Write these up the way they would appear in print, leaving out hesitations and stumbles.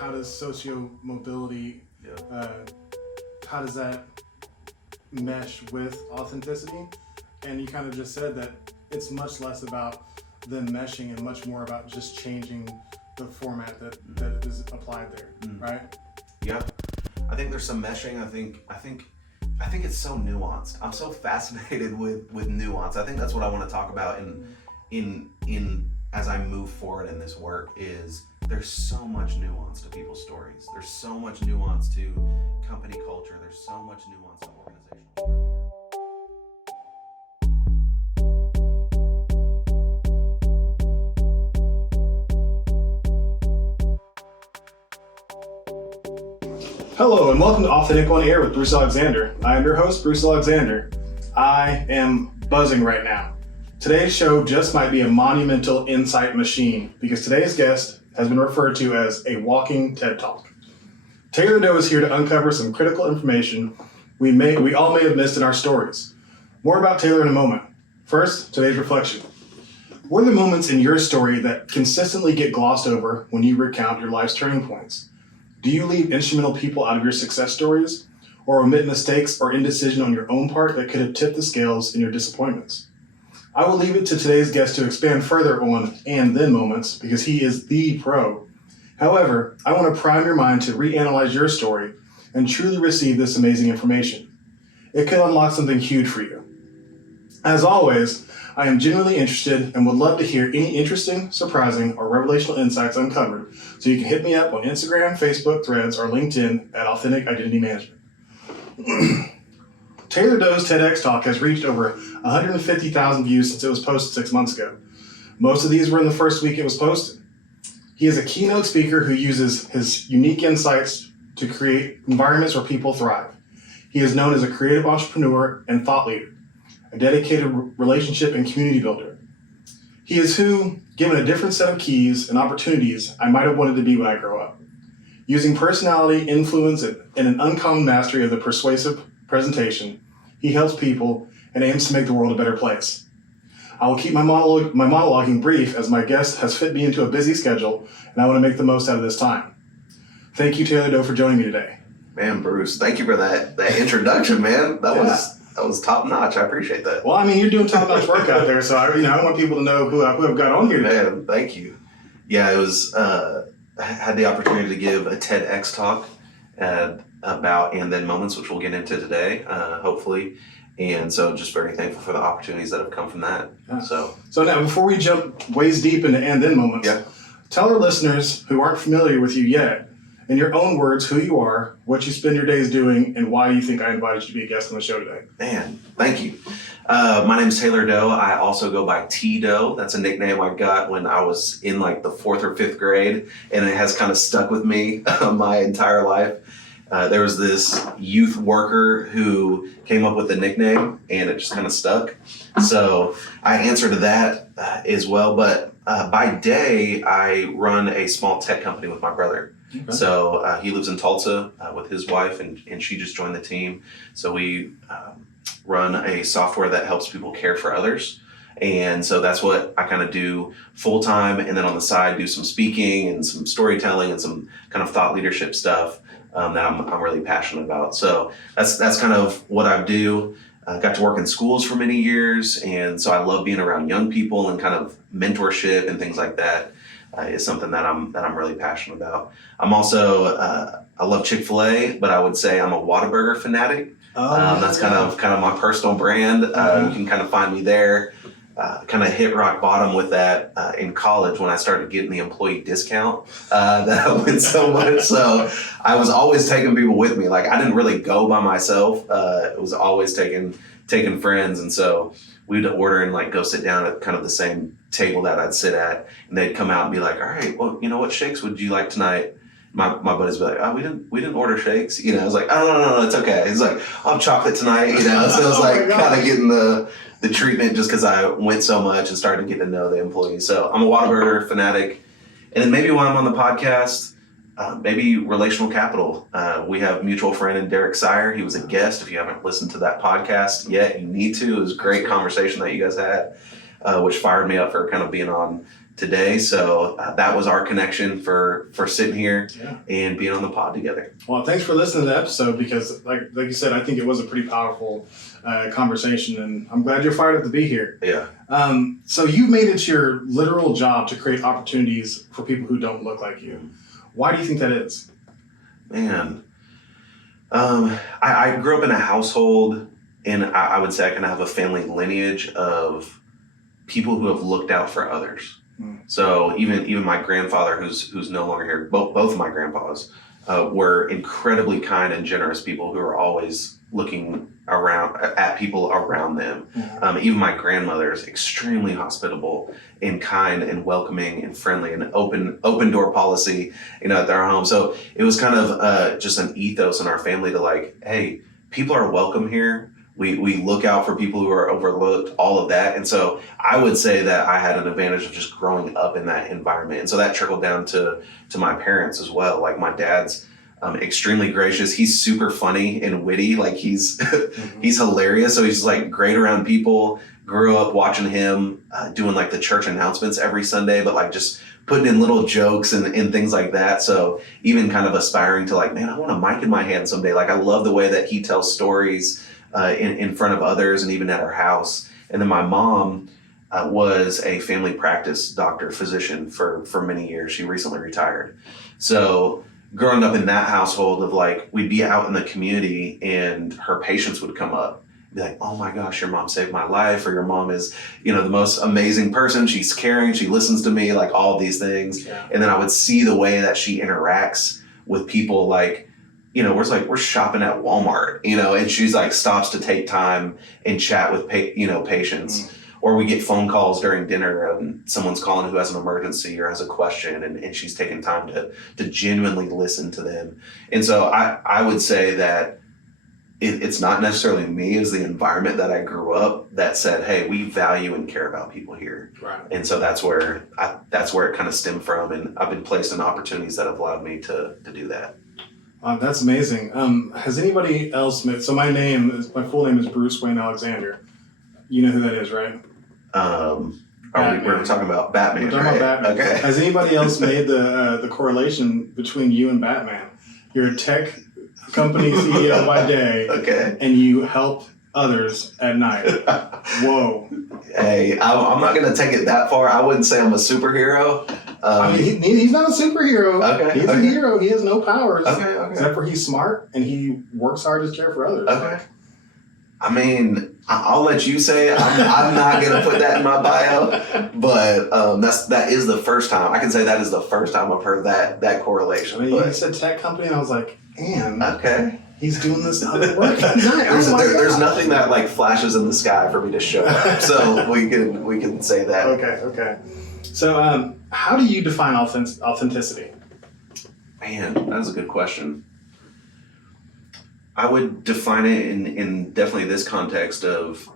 how does socio mobility, uh, how does that mesh with authenticity? And you kind of just said that it's much less about them meshing and much more about just changing the format that is applied there, right? Yeah, I think there's some meshing. I think it's so nuanced. I'm so fascinated with nuance. I think that's what I want to talk about in as I move forward in this work. Is there's so much nuance to people's stories. There's so much nuance to company culture. There's so much nuance to organizational. Hello and welcome to Authentic on Air with Bruce Alexander. I am your host, Bruce Alexander. I am buzzing right now. Today's show just might be a monumental insight machine because today's guest has been referred to as a walking TED Talk. Taylor Doe is here to uncover some critical information we all may have missed in our stories. More about Taylor in a moment. First, today's reflection. What are the moments in your story that consistently get glossed over when you recount your life's turning points? Do you leave instrumental people out of your success stories, or omit mistakes or indecision on your own part that could have tipped the scales in your disappointments? I will leave it to today's guest to expand further on and then moments because he is the pro. However, I want to prime your mind to reanalyze your story and truly receive this amazing information. It could unlock something huge for you. As always, I am genuinely interested and would love to hear any interesting, surprising, or revelational insights uncovered, so you can hit me up on Instagram, Facebook, Threads, or LinkedIn at Authentic Identity Management. Taylor Doe's TEDx talk has reached over 150,000 views since it was posted 6 months ago. Most of these were in the first week it was posted. He is a keynote speaker who uses his unique insights to create environments where people thrive. He is known as a creative entrepreneur and thought leader, a dedicated relationship and community builder. He is who, given a different set of keys and opportunities, I might have wanted to be when I grow up. Using personality, influence, and an uncommon mastery of the persuasive presentation, he helps people and aims to make the world a better place. I will keep my monologuing brief as my guest has fit me into a busy schedule and I want to make the most out of this time. Thank you, Taylor Doe, for joining me today. Man, Bruce, thank you for that introduction, man. That was top notch. I appreciate that. Well, I mean, you're doing top notch work out there, so I want people to know who I've got on here today. Man, thank you. Yeah, it was. I had the opportunity to give a TEDx talk about and then moments, which we'll get into today, hopefully. And so, just very thankful for the opportunities that have come from that. Yeah. So now, before we jump ways deep into and then moments, tell our listeners who aren't familiar with you yet, in your own words, who you are, what you spend your days doing, and why you think I invited you to be a guest on the show today. Man, thank you. My name's Taylor Doe. I also go by T-Doe. That's a nickname I got when I was in like the 4th or 5th grade, and it has kind of stuck with me my entire life. There was this youth worker who came up with the nickname, and it just kind of stuck. So I answer to that as well. But by day, I run a small tech company with my brother. Okay. So he lives in Tulsa with his wife, and she just joined the team. So we run a software that helps people care for others. And so that's what I kind of do full time. And then on the side, do some speaking and some storytelling and some kind of thought leadership stuff that I'm really passionate about. So that's kind of what I do. I got to work in schools for many years. And so I love being around young people and kind of mentorship and things like that. Is something that I'm really passionate about. I'm also I love Chick-fil-A, but I would say I'm a Whataburger fanatic. That's kind of my personal brand. You can kind of find me there. Kind of hit rock bottom with that in college when I started getting the employee discount that I went so much. So I was always taking people with me. Like I didn't really go by myself. It was always taking friends, and so we'd order and like go sit down at kind of the same table that I'd sit at, and they'd come out and be like, "All right, well, you know what shakes would you like tonight?" My buddies would be like, "Oh, we didn't order shakes." I was like, "Oh no, it's okay." He's like, "I'll have chocolate tonight." So it was like kind of getting the treatment just because I went so much and started getting to know the employees. So I'm a Whataburger fanatic, and then maybe when I'm on the podcast, maybe relational capital. We have mutual friend Derek Sire. He was a guest. If you haven't listened to that podcast yet, you need to. It was a great conversation that you guys had. which fired me up for kind of being on today. So that was our connection for sitting here and being on the pod together. Well, thanks for listening to the episode because, like you said, I think it was a pretty powerful conversation, and I'm glad you're fired up to be here. Yeah. So you've made it your literal job to create opportunities for people who don't look like you. Why do you think that is? Man, I grew up in a household, and I would say I kind of have a family lineage of people who have looked out for others. So even my grandfather, who's no longer here, both of my grandpas were incredibly kind and generous people who were always looking around at people around them. Even my grandmother is extremely hospitable and kind and welcoming and friendly and open door policy, at their home. So it was kind of just an ethos in our family to like, hey, people are welcome here. We look out for people who are overlooked, all of that. And so I would say that I had an advantage of just growing up in that environment. And so that trickled down to my parents as well. Like my dad's extremely gracious. He's super funny and witty. Like he's he's hilarious. So he's like great around people. Grew up watching him doing like the church announcements every Sunday, but like just putting in little jokes and things like that. So even kind of aspiring to like, man, I want a mic in my hand someday. Like I love the way that he tells stories in front of others and even at our house. And then my mom was a family practice doctor, physician for many years. She recently retired. So growing up in that household of like, we'd be out in the community and her patients would come up and be like, oh my gosh, your mom saved my life, or your mom is, the most amazing person. She's caring. She listens to me, like all these things. Yeah. And then I would see the way that she interacts with people, like, we're shopping at Walmart, and she's like stops to take time and chat with, patients. Or we get phone calls during dinner and someone's calling who has an emergency or has a question, and she's taking time to genuinely listen to them. And so I would say that it's not necessarily me, it's the environment that I grew up that said, hey, we value and care about people here. Right. And so that's where it kind of stemmed from. And I've been placed in opportunities that have allowed me to do that. That's amazing. Has anybody else met? So my full name is Bruce Wayne Alexander. You know who that is, right? We're talking about Batman. We're talking about Batman. Okay. Has anybody else made the correlation between you and Batman? You're a tech company CEO by day, okay, and you help others at night. Whoa. Hey, I'm not going to take it that far. I wouldn't say I'm a superhero. He's not a superhero. Okay. He's a hero. He has no powers. Okay. Except for he's smart and he works hard to care for others. Okay. I mean, I'll let you say it. I'm not going to put that in my bio, but that is the first time. I can say that is the first time I've heard that correlation. I mean, you said tech company, and I was like, man. Okay. He's doing this other work. There's nothing that like flashes in the sky for me to show up, so we can say that. Okay. So, how do you define authenticity? Man, that is a good question. I would define it in definitely this context of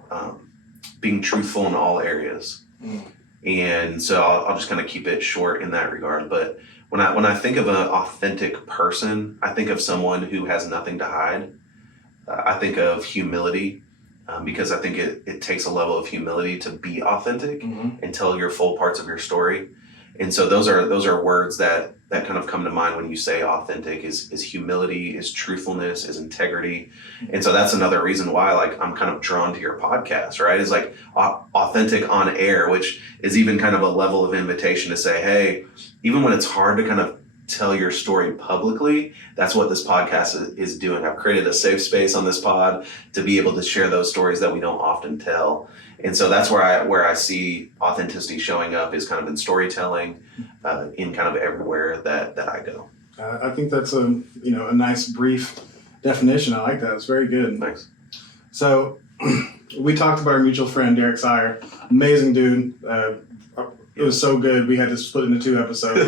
being truthful in all areas, and so I'll just kind of keep it short in that regard. But when I think of an authentic person, I think of someone who has nothing to hide. I think of humility, because I think it takes a level of humility to be authentic and tell your full parts of your story. And so those are words that kind of come to mind when you say authentic is humility, is truthfulness, is integrity. And so that's another reason why like I'm kind of drawn to your podcast, right? Is like authentic on air, which is even kind of a level of invitation to say, hey, even when it's hard to kind of tell your story publicly, that's what this podcast is doing. I've created a safe space on this pod to be able to share those stories that we don't often tell. And so that's where I see authenticity showing up is kind of in storytelling, in kind of everywhere that I go. I think that's a nice brief definition. I like that. It's very good. Thanks. So we talked about our mutual friend Derek Sire, amazing dude. It was so good. We had to split into 2 episodes,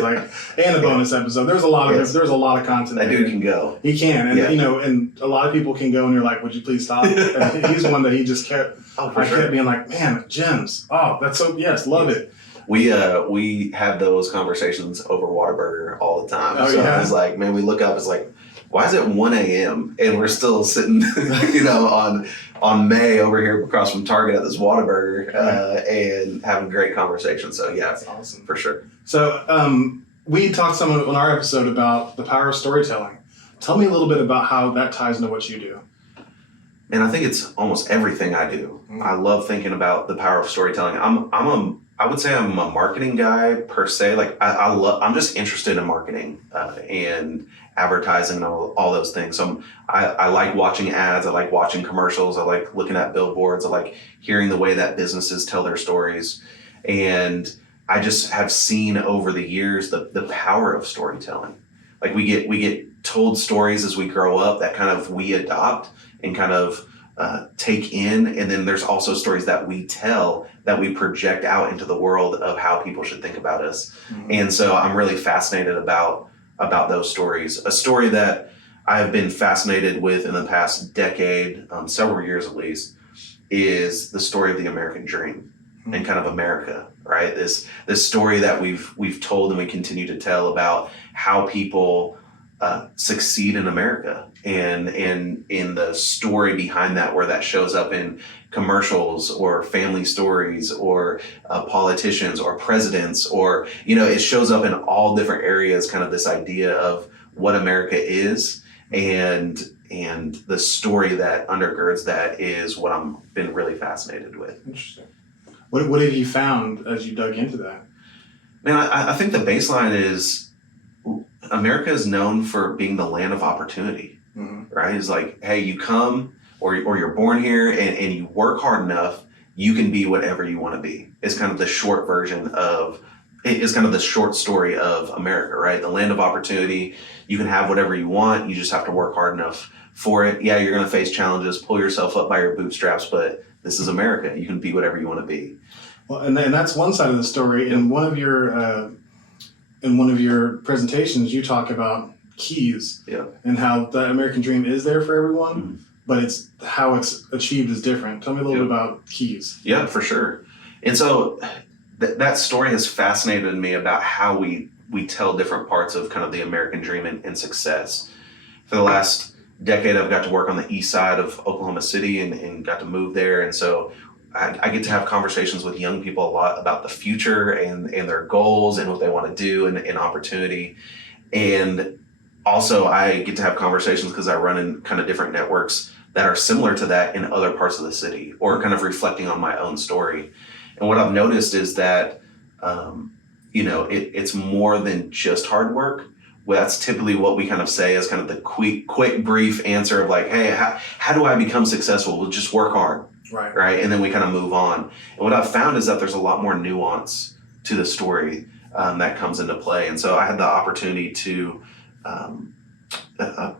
and a bonus episode. There's a lot of content. That dude can go. He can, and and a lot of people can go, and you're like, "Would you please stop?" And he's one that he just kept. Kept being like, "Man, gems. Oh, that's so yes, love it." We have those conversations over Whataburger all the time. Oh, so yeah. it's like, man, we look up, it's like, why is it 1 a.m. and we're still sitting, on May over here across from Target at this Whataburger and having great conversation. So yeah, That's awesome. for sure. So we talked some on our episode about the power of storytelling. Tell me a little bit about how that ties into what you do. And I think it's almost everything I do. I love thinking about the power of storytelling. I would say I'm a marketing guy per se. Like I'm just interested in marketing and advertising and all those things. So I like watching ads. I like watching commercials. I like looking at billboards. I like hearing the way that businesses tell their stories. And I just have seen over the years the power of storytelling. Like we get told stories as we grow up that kind of we adopt and kind of take in, and then there's also stories that we tell that we project out into the world of how people should think about us. And so I'm really fascinated about those stories. A story that I have been fascinated with in the past decade, several years at least, is the story of the American dream and kind of America, right? This story that we've told and we continue to tell about how people succeed in America, and in the story behind that, where that shows up in commercials or family stories or politicians or presidents, or it shows up in all different areas. Kind of this idea of what America is, and the story that undergirds that is what I'm been really fascinated with. Interesting. What have you found as you dug into that? Man, I think the baseline is America is known for being the land of opportunity, right? It's like, hey, you come or you're born here and you work hard enough, you can be whatever you want to be. It's kind of the short version of, it's kind of the short story of America, right? The land of opportunity. You can have whatever you want. You just have to work hard enough for it. Yeah, you're going to face challenges, pull yourself up by your bootstraps, but this is America. You can be whatever you want to be. Well, and that's one side of the story. In one of your presentations, you talk about keys and how the American dream is there for everyone, but it's how it's achieved is different. Tell me a little bit about keys. Yeah, for sure. And so that story has fascinated me about how we tell different parts of kind of the American dream and success. For the last decade, I've got to work on the east side of Oklahoma City and got to move there. And so I get to have conversations with young people a lot about the future and their goals and what they want to do and opportunity. And also I get to have conversations because I run in kind of different networks that are similar to that in other parts of the city, or kind of reflecting on my own story. And what I've noticed is that, it's more than just hard work. Well, that's typically what we kind of say as kind of the quick, brief answer of like, hey, how do I become successful? Well, just work hard. Right. And then we kind of move on. And what I've found is that there's a lot more nuance to the story that comes into play. And so I had the opportunity to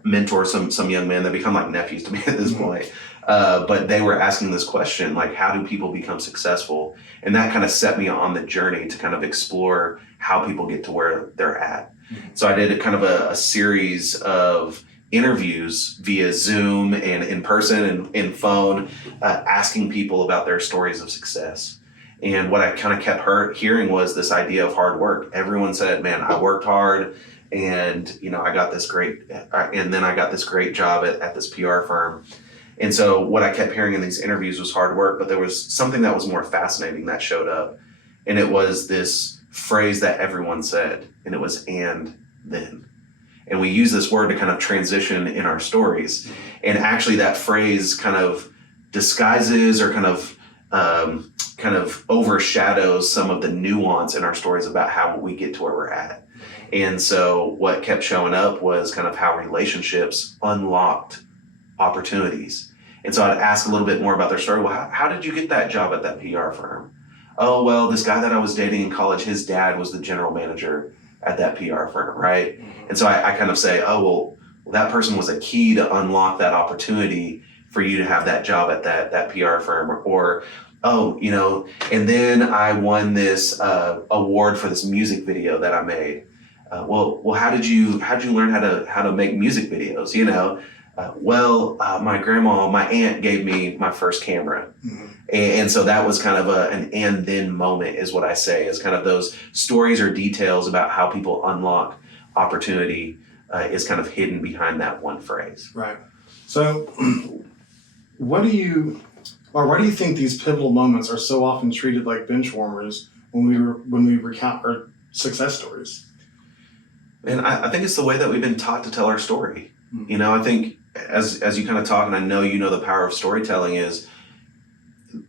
mentor some young men that become like nephews to me at this point. But they were asking this question, like, how do people become successful? And that kind of set me on the journey to kind of explore how people get to where they're at. So I did kind of a series of interviews via Zoom and in person and in phone, asking people about their stories of success. And what I kind of kept hearing was this idea of hard work. Everyone said, man, I worked hard and, I got this great job at this PR firm. And so what I kept hearing in these interviews was hard work, but there was something that was more fascinating that showed up. And it was this phrase that everyone said, and it was, and then. And we use this word to kind of transition in our stories. And actually that phrase kind of disguises or kind of overshadows some of the nuance in our stories about how we get to where we're at. And so what kept showing up was kind of how relationships unlocked opportunities. And so I'd ask a little bit more about their story. Well, how did you get that job at that PR firm? Oh, well, this guy that I was dating in college, his dad was the general manager at that PR firm, right? And so I kind of say, oh, well, that person was a key to unlock that opportunity for you to have that job at that PR firm. Or, and then I won this award for this music video that I made. Well, how did you learn how to make music videos? My aunt gave me my first camera. And so that was kind of an and then moment is what I say, is kind of those stories or details about how people unlock opportunity is kind of hidden behind that one phrase. Right. So why do you think these pivotal moments are so often treated like bench warmers when we recount our success stories? And I think it's the way that we've been taught to tell our story. I think as you kind of talk, and I know you know the power of storytelling is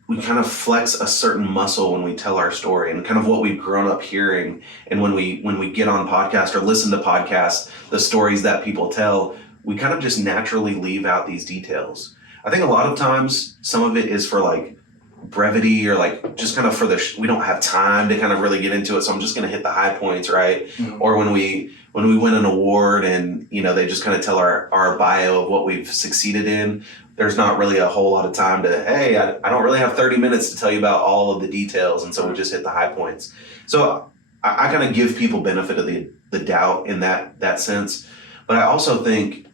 we kind of flex a certain muscle when we tell our story and kind of what we've grown up hearing. And when we get on podcasts or listen to podcasts, the stories that people tell, we kind of just naturally leave out these details. I think a lot of times some of it is for like brevity or like just kind of for we don't have time to kind of really get into it. So I'm just going to hit the high points, right? Mm-hmm. Or when we win an award and, they just kind of tell our bio of what we've succeeded in, there's not really a whole lot of time to, hey, I don't really have 30 minutes to tell you about all of the details. And so we just hit the high points. So I kind of give people benefit of the doubt in that sense. But I also think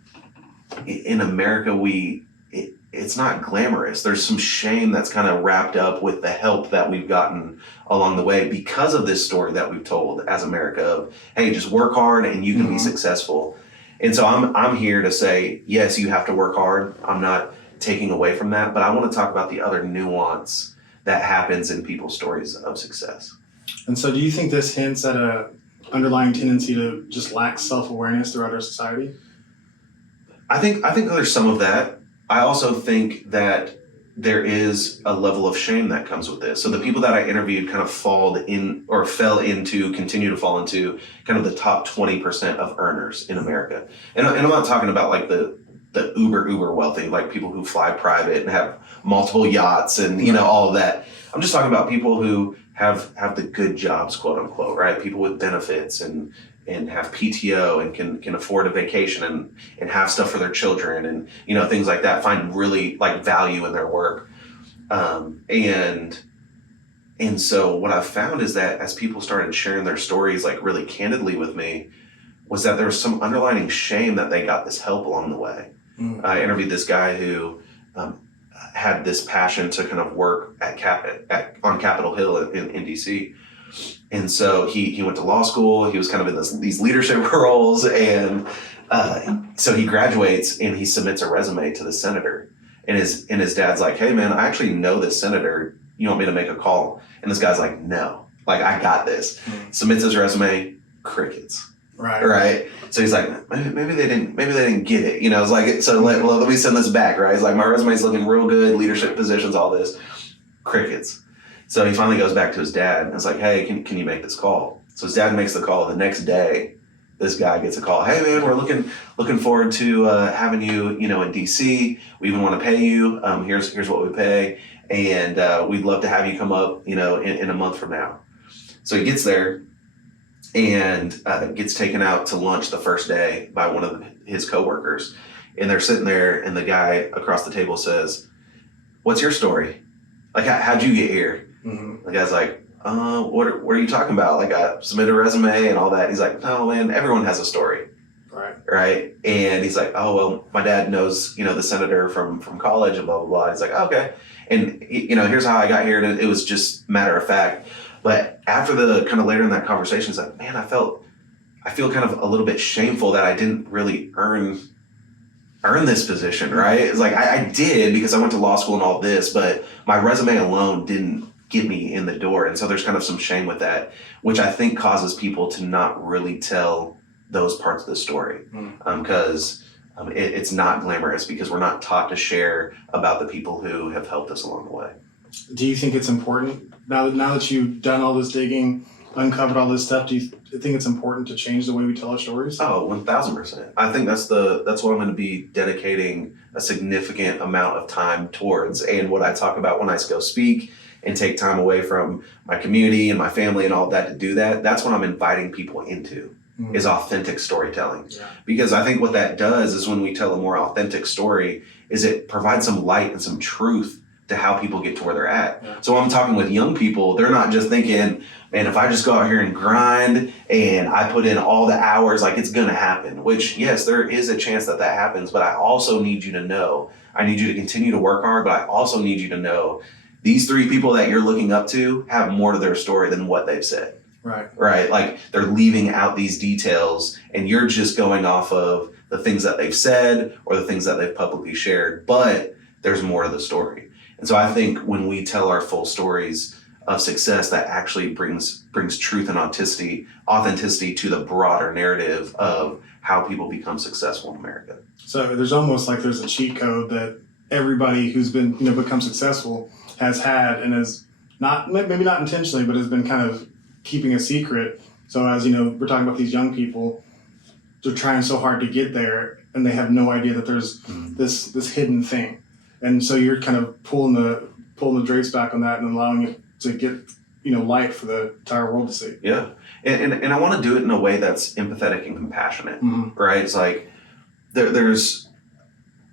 in America, it's not glamorous. There's some shame that's kind of wrapped up with the help that we've gotten along the way because of this story that we've told as America of, hey, just work hard and you can be successful. And so I'm here to say, yes, you have to work hard. I'm not taking away from that, but I want to talk about the other nuance that happens in people's stories of success. And so do you think this hints at a underlying tendency to just lack self-awareness throughout our society? I think there's some of that. I also think that there is a level of shame that comes with this. So the people that I interviewed kind of continue to fall into kind of the top 20% of earners in America. And I'm not talking about like the uber wealthy, like people who fly private and have multiple yachts and, all of that. I'm just talking about people who have the good jobs, quote unquote, right? People with benefits and have PTO and can afford a vacation and have stuff for their children and, things like that, find really like value in their work. And so what I've found is that as people started sharing their stories like really candidly with me, was that there was some underlying shame that they got this help along the way. Mm-hmm. I interviewed this guy who had this passion to kind of work on Capitol Hill in DC. And so he went to law school. He was kind of in these leadership roles. And so he graduates and he submits a resume to the senator. And his dad's like, hey, man, I actually know this senator. You want me to make a call? And this guy's like, no, like, I got this. Mm-hmm. Submits his resume, crickets. Right. So he's like, maybe they didn't get it. It's like, so let me send this back. Right. It's like, my resume's looking real good, leadership positions, all this, crickets. So he finally goes back to his dad and it's like, hey, can you make this call? So his dad makes the call. The next day, this guy gets a call. Hey, man, we're looking forward to having you, in DC. We even want to pay you. Here's what we pay. And we'd love to have you come up, in a month from now. So he gets there and gets taken out to lunch the first day by one of his coworkers. And they're sitting there and the guy across the table says, what's your story? Like, how'd you get here? Mm-hmm. The guy's like, what are you talking about? Like, I submitted a resume and all that. He's like, no, man, everyone has a story. Right. And he's like, oh, well, my dad knows, the senator from college and blah, blah, blah. He's like, okay. And, here's how I got here. And it was just matter of fact. But after the kind of later in that conversation, it's like, man, I feel kind of a little bit shameful that I didn't really earn this position, right? It's like I did because I went to law school and all this, but my resume alone didn't get me in the door. And so there's kind of some shame with that, which I think causes people to not really tell those parts of the story because it's not glamorous because we're not taught to share about the people who have helped us along the way. Do you think it's important now that you've done all this digging, uncovered all this stuff? Do you think it's important to change the way we tell our stories? Oh, 1,000%. I think that's what I'm going to be dedicating a significant amount of time towards. And what I talk about when I go speak and take time away from my community and my family and all of that to do that, that's what I'm inviting people into. Mm-hmm. Is authentic storytelling. Yeah. Because I think what that does is when we tell a more authentic story is it provides some light and some truth to how people get to where they're at. Yeah. So when I'm talking with young people, they're not just thinking, man, if I just go out here and grind and I put in all the hours, like it's gonna happen, which yes, there is a chance that happens, but I also need you to know, I need you to continue to work hard, but I also need you to know these 3 people that you're looking up to have more to their story than what they've said. right? Like they're leaving out these details and you're just going off of the things that they've said or the things that they've publicly shared, but there's more to the story. And so I think when we tell our full stories of success, that actually brings truth and authenticity to the broader narrative of how people become successful in America. So there's almost like there's a cheat code that everybody who's been become successful has had and has not, maybe not intentionally, but has been kind of keeping a secret. So as we're talking about these young people, they're trying so hard to get there and they have no idea that there's this hidden thing. And so you're kind of pulling the drapes back on that and allowing it to get light for the entire world to see. Yeah, and I want to do it in a way that's empathetic and compassionate, right? It's like there's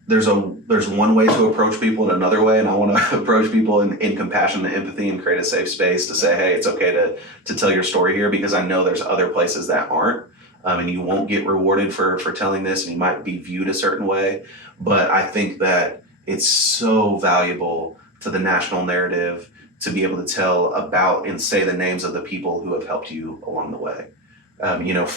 one way to approach people and another way, and I want to approach people in compassion and empathy and create a safe space to say, hey, it's okay to tell your story here, because I know there's other places that aren't, and you won't get rewarded for telling this, and you might be viewed a certain way, but I think that it's so valuable to the national narrative to be able to tell about and say the names of the people who have helped you along the way.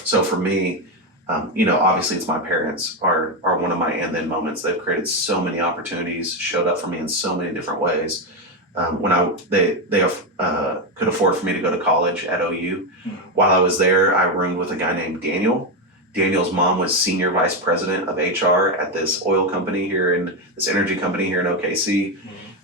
So for me, obviously it's my parents are one of my and then moments. They've created so many opportunities, showed up for me in so many different ways. When they could afford for me to go to college at OU. While I was there, I roomed with a guy named Daniel. Daniel's mom was senior vice president of HR at this energy company here in OKC.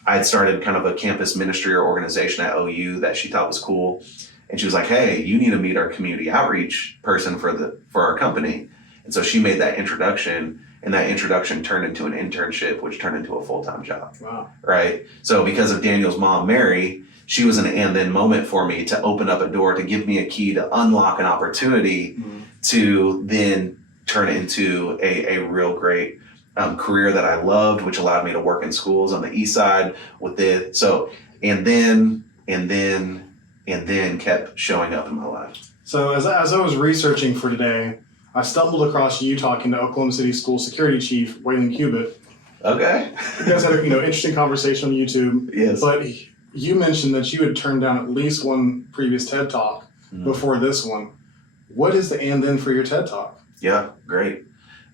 I had started kind of a campus ministry or organization at OU that she thought was cool. And she was like, hey, you need to meet our community outreach person for our company. And so she made that introduction, and that introduction turned into an internship, which turned into a full-time job. Wow. Right? So because of Daniel's mom, Mary, she was an and then moment for me to open up a door, to give me a key to unlock an opportunity to then turn it into a real great career that I loved, which allowed me to work in schools on the east side with it. So, and then kept showing up in my life. So as I was researching for today, I stumbled across you talking to Oklahoma City School Security Chief Waylon Cubitt. Okay. You guys had a interesting conversation on YouTube. Yes. But you mentioned that you had turned down at least one previous TED Talk before this one. What is the and then for your TED Talk? Yeah, great.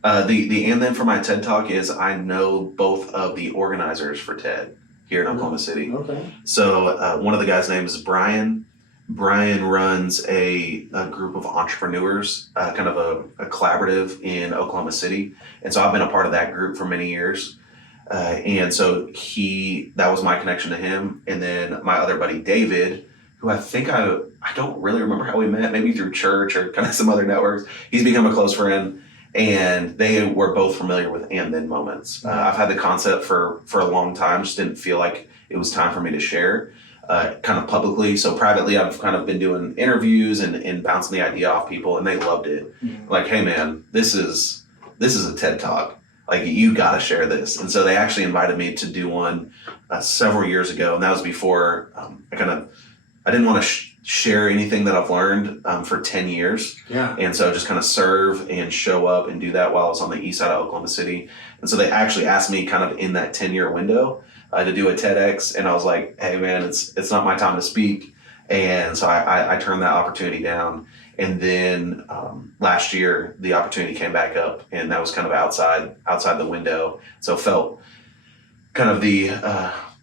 The and then for my TED Talk is I know both of the organizers for TED here in Oklahoma City. Okay. So one of the guys' name is Brian. Brian runs a group of entrepreneurs, kind of a collaborative in Oklahoma City. And so I've been a part of that group for many years. And so that was my connection to him. And then my other buddy, David, who I think I don't really remember how we met, maybe through church or kind of some other networks. He's become a close friend. And they were both familiar with and then moments. I've had the concept for a long time, just didn't feel like it was time for me to share kind of publicly. So privately, I've kind of been doing interviews and bouncing the idea off people, and they loved it. Like, hey man, this is a TED Talk. Like, you got to share this. And so they actually invited me to do one several years ago. And that was before I didn't want to share anything that I've learned for 10 years. Yeah. And so just kind of serve and show up and do that while I was on the east side of Oklahoma City. And so they actually asked me kind of in that 10-year window to do a TEDx. And I was like, hey man, it's not my time to speak. And so I turned that opportunity down. And then last year, the opportunity came back up, and that was kind of outside the window. So felt kind of the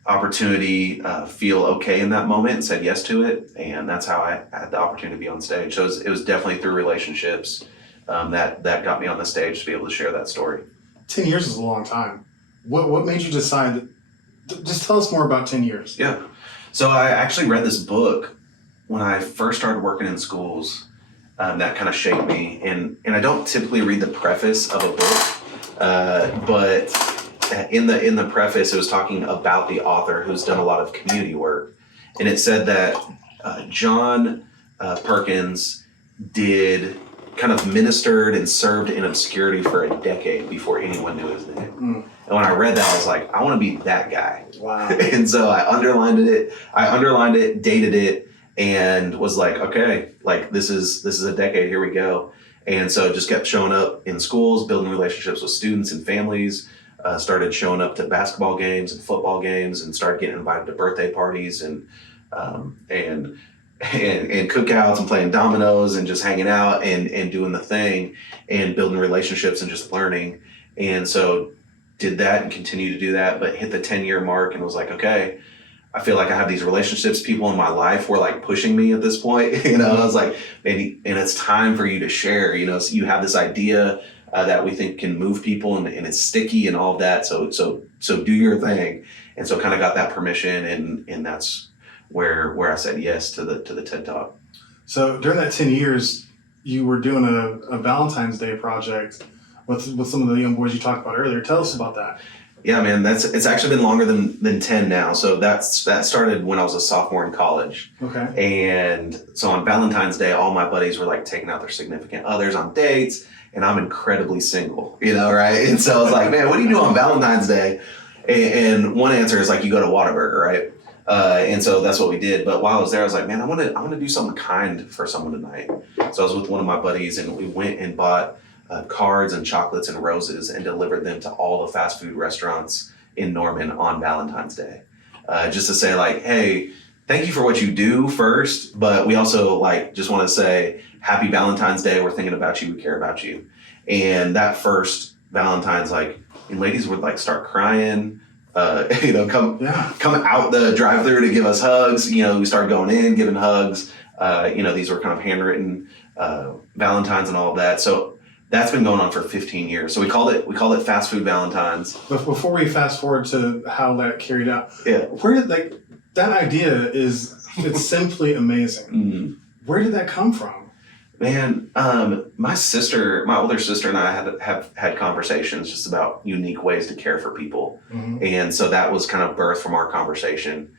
opportunity feel okay in that moment, and said yes to it. And that's how I had the opportunity to be on stage. So it was definitely through relationships that got me on the stage to be able to share that story. 10 years is a long time. What made you decide that? Just tell us more about 10 years. Yeah. So I actually read this book when I first started working in schools that kind of shaped me. And I don't typically read the preface of a book, but in the preface, it was talking about the author who's done a lot of community work. And it said that John Perkins kind of ministered and served in obscurity for a decade before anyone knew his name. And when I read that, I was like, I want to be that guy. Wow. And so I underlined it, dated it, and was like, okay, like this is a decade, here we go. And so just kept showing up in schools, building relationships with students and families, started showing up to basketball games and football games, and started getting invited to birthday parties and and cookouts and playing dominoes and just hanging out and doing the thing and building relationships and just learning. And so did that and continue to do that, but hit the 10-year mark and was like, okay, I feel like I have these relationships. People in my life were like pushing me at this point. I was like, maybe, and it's time for you to share. So you have this idea that we think can move people, and it's sticky and all of that. So do your thing. And so kind of got that permission, and that's where I said yes to the TED Talk. So during that 10 years, you were doing a Valentine's Day project with some of the young boys you talked about earlier. Tell us about that. Yeah, man, it's actually been longer than 10 now. So that started when I was a sophomore in college. Okay. And so on Valentine's Day, all my buddies were like taking out their significant others on dates, and I'm incredibly single, right? And so I was like, man, what do you do on Valentine's Day? And one answer is like, you go to Whataburger, right? And so that's what we did. But while I was there, I was like, man, I want to do something kind for someone tonight. So I was with one of my buddies, and we went and bought cards and chocolates and roses and delivered them to all the fast food restaurants in Norman on Valentine's Day. Just to say like, hey, thank you for what you do first, but we also like just want to say happy Valentine's Day. We're thinking about you. We care about you. And that first Valentine's, like, and ladies would like start crying, come out the drive-thru to give us hugs. We started going in, giving hugs. These were kind of handwritten Valentines and all of that. So that's been going on for 15 years. So we called it Fast Food Valentines. But before we fast forward to how that carried out, yeah, where did that idea it's simply amazing. Mm-hmm. Where did that come from? Man, my older sister and I have had conversations just about unique ways to care for people. Mm-hmm. And so that was kind of birthed from our conversation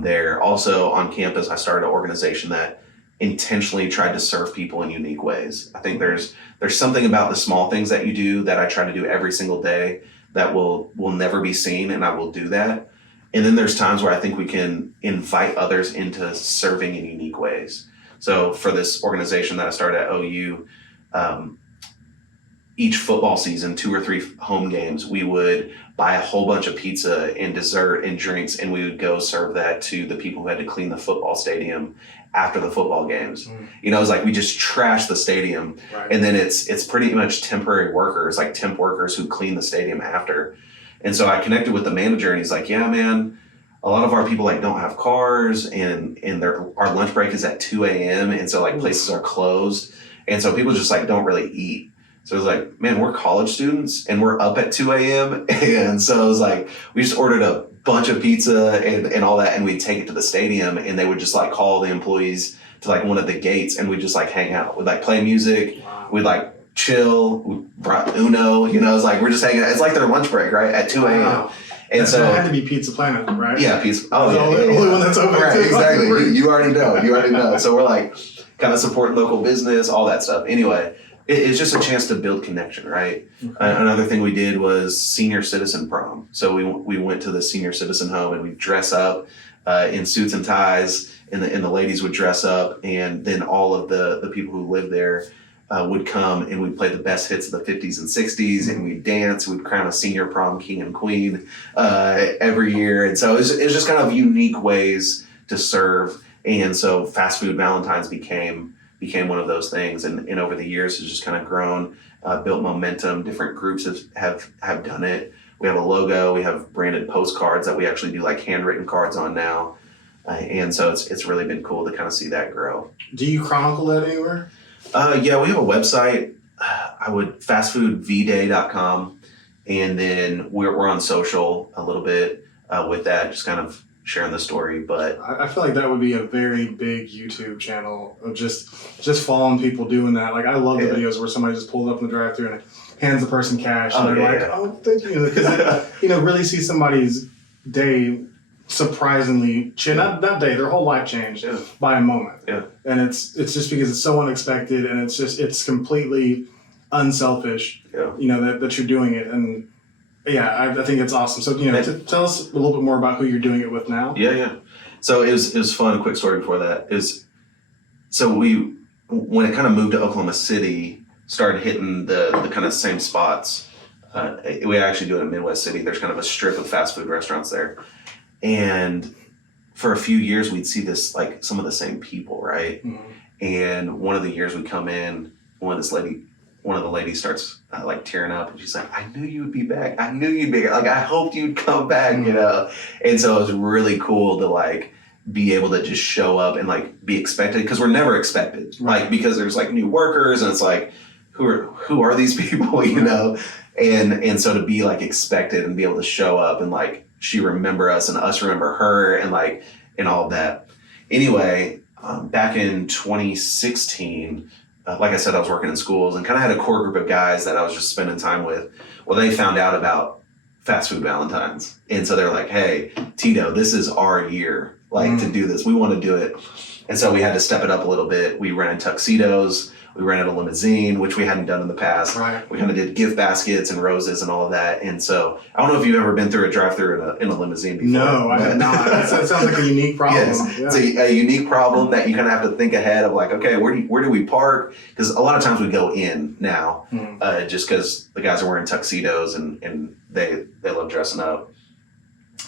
there. Also on campus, I started an organization that intentionally tried to serve people in unique ways. I think there's something about the small things that you do that I try to do every single day that will never be seen, and I will do that. And then there's times where I think we can invite others into serving in unique ways. So for this organization that I started at OU, each football season, 2 or 3 home games, we would buy a whole bunch of pizza and dessert and drinks, and we would go serve that to the people who had to clean the football stadium after the football games. It was like we just trash the stadium, right. And then it's pretty much temporary workers, like temp workers who clean the stadium after. And so I connected with the manager, and he's like, yeah, man, a lot of our people like don't have cars, and our lunch break is at 2 a.m. And so like places are closed. And so people just like don't really eat. So it was like, man, we're college students and we're up at 2 a.m. And so it was like, we just ordered a bunch of pizza and all that, and we'd take it to the stadium, and they would just like call the employees to like one of the gates, and we'd just like hang out. We'd like play music. Wow. We'd like chill. We brought Uno, it's like we're just hanging out. It's like their lunch break, right? At 2 a.m. Wow. And so it had to be Pizza Planet, right? Yeah, Pizza. Oh, the only one that's open. Right, exactly. You already know. So we're like kind of supporting local business, all that stuff. Anyway, it's just a chance to build connection, right? Okay. Another thing we did was senior citizen prom. So we went to the senior citizen home, and we dress up in suits and ties, and the ladies would dress up, and then all of the people who lived there would come, and we'd play the best hits of the 50s and 60s, and we'd dance. We'd crown a senior prom king and queen every year. And so it's just kind of unique ways to serve. And so Fast Food Valentines became one of those things, and over the years has just kind of grown, built momentum. Different groups have done it. We have a logo, we have branded postcards that we actually do like handwritten cards on now. And so it's really been cool to kind of see that grow. Do you chronicle that anywhere? Yeah, we have a website. fastfoodvday.com, and then we're on social a little bit with that, just kind of sharing the story. But I feel like that would be a very big YouTube channel of just following people doing that. Like I love the videos where somebody just pulls up in the drive-thru and hands the person cash, and they're like, "Oh, thank you," because really see somebody's day surprisingly not day, their whole life changed by a moment. Yeah. And it's just because it's so unexpected, and it's completely unselfish. Yeah. That you're doing it. And I think it's awesome. So tell us a little bit more about who you're doing it with now. Yeah. So it was fun. A quick story before that is, so we, when it kind of moved to Oklahoma City, started hitting the kind of same spots. We actually do it in Midwest City. There's kind of a strip of fast food restaurants there. And for a few years we'd see this, like some of the same people, right? Mm-hmm. And one of the years we come in, one of the ladies starts like tearing up, and she's like, I knew you would be back. I knew you'd be back. Like, I hoped you'd come back, Mm-hmm. you know? And so it was really cool to like be able to just show up and like be expected, because we're never expected. Right. Like, because there's like new workers, and it's like, who are these people, you know? And so to be like expected and be able to show up and like she remember us and us remember her and like and all of that. Anyway, back in 2016, like I said, I was working in schools and kind of had a core group of guys that I was just spending time with. Well, they found out about fast food Valentines. And so they're like, hey, Tito, this is our year, like to do this. We want to do it. And so we had to step it up a little bit. We rented tuxedos. We rented a limousine, which we hadn't done in the past. Right. We kind of did gift baskets and roses and all of that. And so I don't know if you've ever been through a drive-through in a limousine before. No, I have not. That sounds like a unique problem. Yes, Yeah. it's a unique problem that you kind of have to think ahead of, like, okay, where do we park? Because a lot of times we go in now, just because the guys are wearing tuxedos and they love dressing up.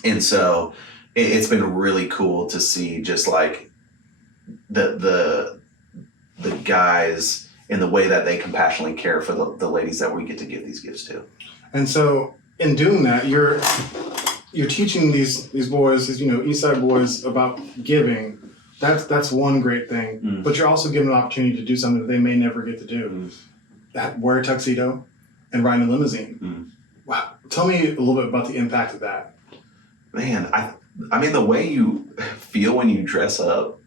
And so it's been really cool to see just like the guys in the way that they compassionately care for the ladies that we get to give these gifts to. And so in doing that, you're teaching these boys, these, East Side boys, about giving. That's one great thing. But you're also giving them an opportunity to do something that they may never get to do. That wear a tuxedo and ride in a limousine. Wow. Tell me a little bit about the impact of that. Man, I mean, the way you feel when you dress up,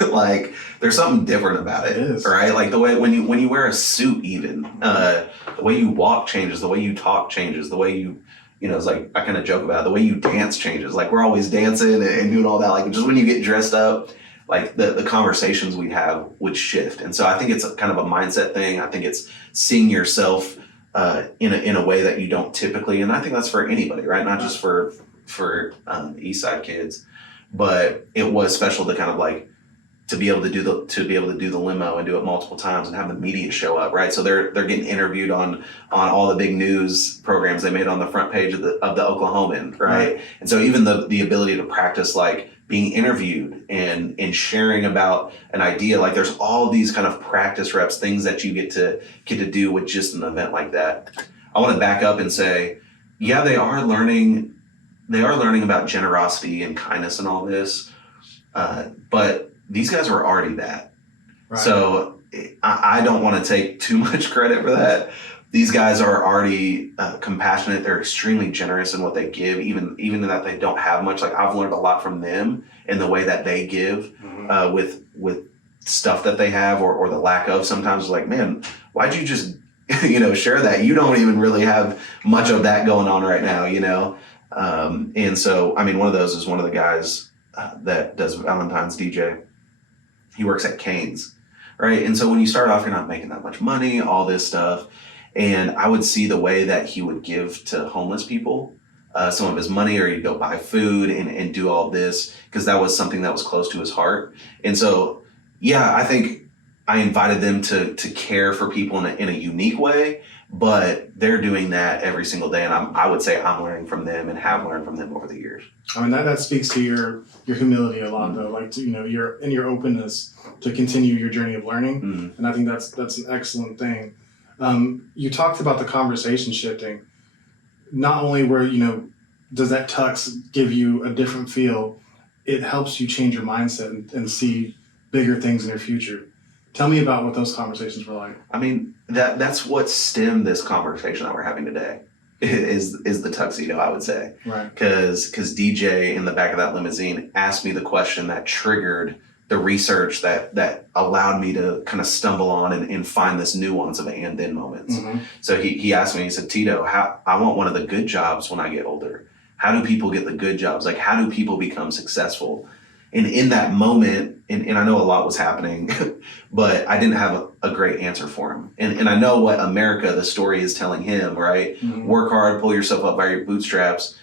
like there's something different about it, right? Like the way when you wear a suit, even the way you walk changes, the way you talk changes, the way it's like I kind of joke about it, the way you dance changes. Like we're always dancing and doing all that. Like just when you get dressed up, like the conversations we have would shift. And so I think it's a kind of a mindset thing. I think it's seeing yourself in a way that you don't typically, and I think that's for anybody, right? Not just for East Side kids, but it was special to kind of like to be able to do the limo and do it multiple times and have the media show up, right? So they're getting interviewed on all the big news programs they made on the front page of the Oklahoman, right? And so even the ability to practice like being interviewed and sharing about an idea, like there's all these kind of practice reps, things that you get to do with just an event like that. I want to back up and say, yeah, they are learning about generosity and kindness and all this, but these guys were already that. Right. So I don't want to take too much credit for that. These guys are already compassionate. They're extremely generous in what they give, even in that they don't have much. Like I've learned a lot from them in the way that they give with stuff that they have or the lack of. Sometimes it's like, man, why'd you just share that? You don't even really have much of that going on right now, and so I mean, one of those is one of the guys that does Valentine's DJ. He works at Cane's, right? And so when you start off, you're not making that much money, all this stuff. And I would see the way that he would give to homeless people some of his money, or he'd go buy food and do all this, because that was something that was close to his heart. And so, yeah, I think I invited them to care for people in a unique way, but they're doing that every single day. And I would say I'm learning from them and have learned from them over the years. I mean, that speaks to your humility a lot, though. Like, your openness to continue your journey of learning. And I think that's an excellent thing. You talked about the conversation shifting. Not only does that tux give you a different feel, it helps you change your mindset and see bigger things in your future. Tell me about what those conversations were like. I mean, that's what stemmed this conversation that we're having today is the tuxedo, I would say. Right. Because DJ in the back of that limousine asked me the question that triggered the research that allowed me to kind of stumble on and find this nuance of and then moments. So he asked me, he said, Tito, I want one of the good jobs when I get older. How do people get the good jobs? Like, how do people become successful? And in that moment, and I know a lot was happening, but I didn't have a great answer for him. And I know what America, the story is telling him, right? Work hard, pull yourself up by your bootstraps.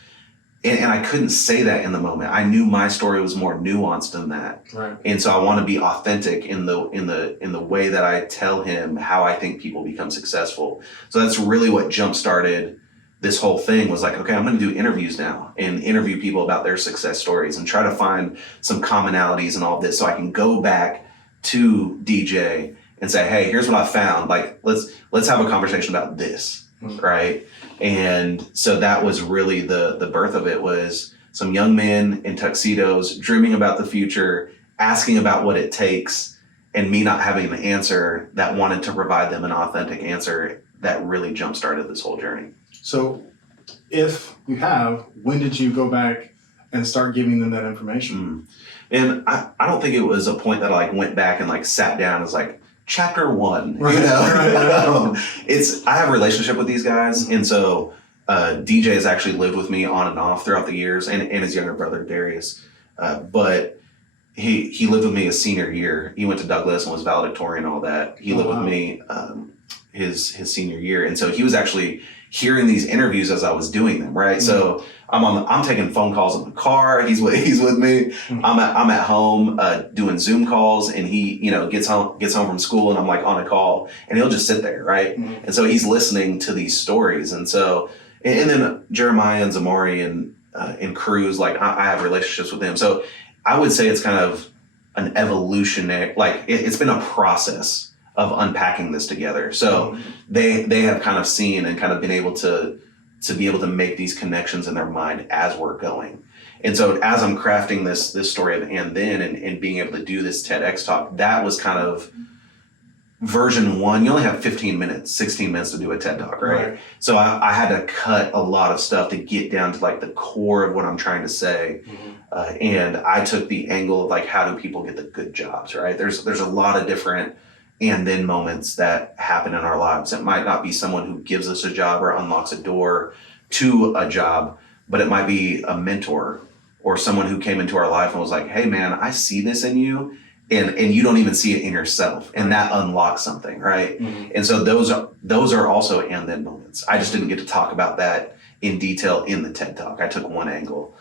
And I couldn't say that in the moment. I knew my story was more nuanced than that. Right. And so I want to be authentic in the way that I tell him how I think people become successful. So that's really what jump-started this whole thing was like, okay, I'm going to do interviews now and interview people about their success stories and try to find some commonalities and all this, so I can go back to DJ and say, hey, here's what I found. Like, let's have a conversation about this, right? And so that was really the birth of it, was some young men in tuxedos dreaming about the future, asking about what it takes, and me not having an answer, that wanted to provide them an authentic answer that really jump-started this whole journey. So if you have, when did you go back and start giving them that information? And I don't think it was a point that I like went back and like sat down as like chapter 1, Right, you know? right. I have a relationship with these guys. And so DJ has actually lived with me on and off throughout the years, and his younger brother, Darius. But he lived with me his senior year. He went to Douglas and was valedictorian and all that. He lived with me his senior year. And so he was actually hearing these interviews as I was doing them, right? So I'm taking phone calls in the car. He's with me. I'm at home doing Zoom calls, and he, gets home from school, and I'm like on a call, and he'll just sit there, right? And so he's listening to these stories. And so, and then Jeremiah and Zamari and Cruz, like I have relationships with them. So I would say it's kind of an evolutionary, like it's been a process of unpacking this together. So they have kind of seen and kind of been able to be able to make these connections in their mind as we're going. And so as I'm crafting this story of and then and being able to do this TEDx talk, that was kind of version 1. You only have 15 minutes, 16 minutes to do a TED talk, right? So I had to cut a lot of stuff to get down to like the core of what I'm trying to say. And I took the angle of like, how do people get the good jobs, right? There's a lot of different and then moments that happen in our lives. It might not be someone who gives us a job or unlocks a door to a job, but it might be a mentor or someone who came into our life and was like, hey man, I see this in you, and you don't even see it in yourself, and that unlocks something, right? And so those are also and then moments. I just didn't get to talk about that in detail in the TED Talk. I took one angle.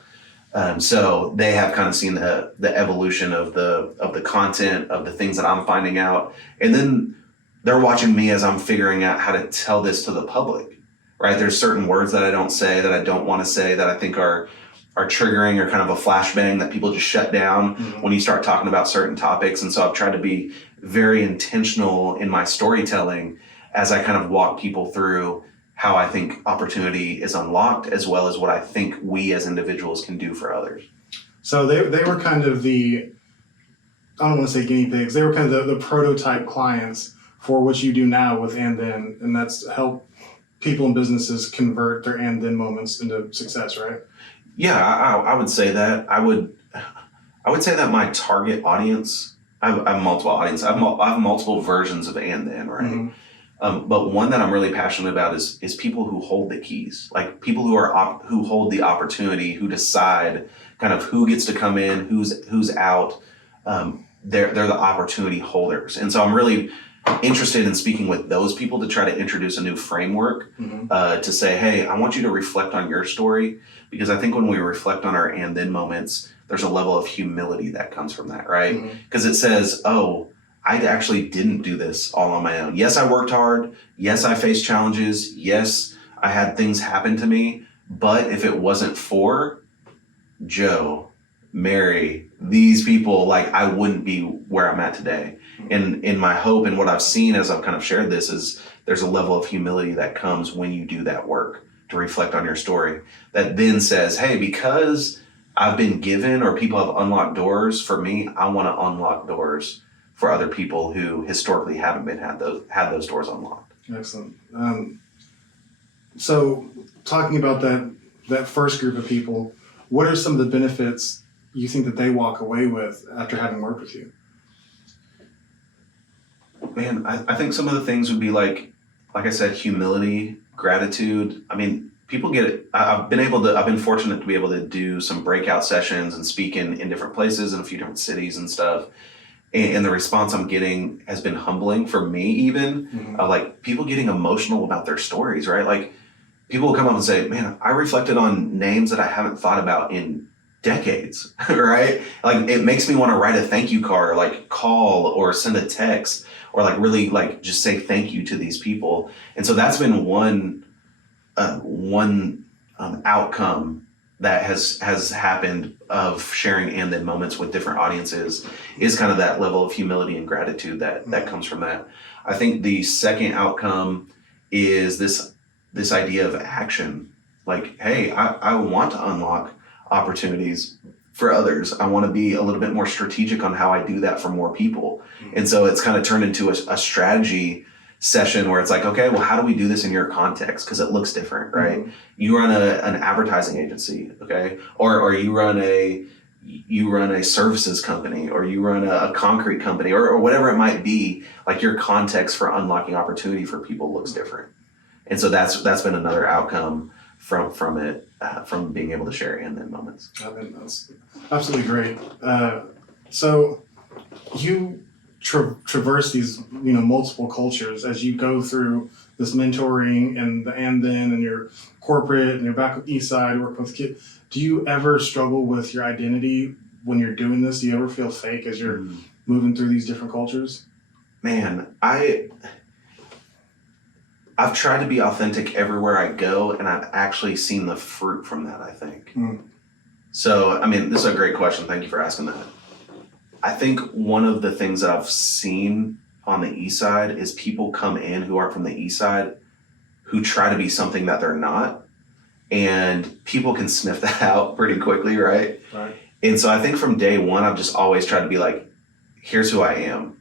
So they have kind of seen the evolution of the content, of the things that I'm finding out. And then they're watching me as I'm figuring out how to tell this to the public, right? There's certain words that I don't say, that I don't want to say, that I think are triggering, or kind of a flashbang that people just shut down when you start talking about certain topics. And so I've tried to be very intentional in my storytelling as I kind of walk people through how I think opportunity is unlocked, as well as what I think we as individuals can do for others. So they were kind of I don't want to say guinea pigs, they were kind of the prototype clients for what you do now with and then, and that's help people and businesses convert their and then moments into success, right? Yeah, I would say that. I would say that my target audience, I have multiple audiences. I have multiple versions of and then, right? But one that I'm really passionate about is people who hold the keys, like people who hold the opportunity, who decide kind of who gets to come in, who's out. They're the opportunity holders. And so I'm really interested in speaking with those people to try to introduce a new framework to say, hey, I want you to reflect on your story, because I think when we reflect on our and then moments, there's a level of humility that comes from that, right? Because it says, oh, I actually didn't do this all on my own. Yes, I worked hard. Yes, I faced challenges. Yes, I had things happen to me. But if it wasn't for Joe, Mary, these people, like I wouldn't be where I'm at today. And in my hope and what I've seen as I've kind of shared this is there's a level of humility that comes when you do that work to reflect on your story, that then says, hey, because I've been given or people have unlocked doors for me, I want to unlock doors for other people who historically haven't had those doors unlocked. Excellent. So talking about that first group of people, what are some of the benefits you think that they walk away with after having worked with you? Man, I think some of the things would be like I said, humility, gratitude. I mean, people get it. I've been fortunate to be able to do some breakout sessions and speak in different places in a few different cities and stuff. And the response I'm getting has been humbling for me, even like people getting emotional about their stories, right? Like people will come up and say, man, I reflected on names that I haven't thought about in decades, right? Like it makes me want to write a thank you card, or like call or send a text, or like really like just say thank you to these people. And so that's been one one outcome that has happened of sharing and then moments with different audiences is kind of that level of humility and gratitude that comes from that. I think the second outcome is this idea of action. Like, hey, I want to unlock opportunities for others. I want to be a little bit more strategic on how I do that for more people. And so it's kind of turned into a strategy session where it's like, okay, well, how do we do this in your context? Because it looks different, right? You run an advertising agency, okay? Or you run a services company, or you run a concrete company, or whatever it might be. Like, your context for unlocking opportunity for people looks different. And so that's been another outcome from it, from being able to share and then moments. I think that's absolutely great. So you traverse these, multiple cultures as you go through this mentoring and then and your corporate and your back east side working with kids. Do you ever struggle with your identity when you're doing this? Do you ever feel fake as you're moving through these different cultures? Man, I've tried to be authentic everywhere I go, and I've actually seen the fruit from that, I think. So, I mean, this is a great question. Thank you for asking that. I think one of the things that I've seen on the east side is people come in who aren't from the east side who try to be something that they're not. And people can sniff that out pretty quickly, right? Right. And so I think from day one, I've just always tried to be like, here's who I am.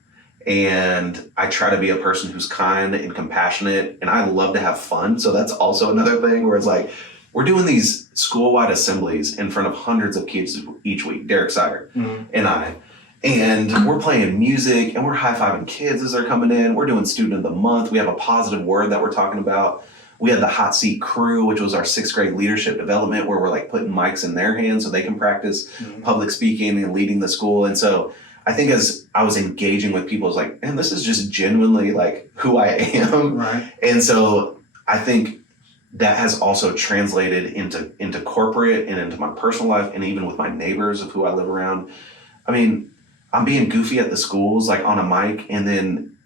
And I try to be a person who's kind and compassionate, and I love to have fun. So that's also another thing where it's like, we're doing these school-wide assemblies in front of hundreds of kids each week, Derek Sire and I. And we're playing music and we're high-fiving kids as they're coming in. We're doing student of the month. We have a positive word that we're talking about. We had the hot seat crew, which was our 6th grade leadership development, where we're like putting mics in their hands so they can practice public speaking and leading the school. And so I think as I was engaging with people, I was like, man, this is just genuinely like who I am. Right. And so I think that has also translated into corporate and into my personal life, and even with my neighbors of who I live around. I mean, I'm being goofy at the schools, like on a mic, and then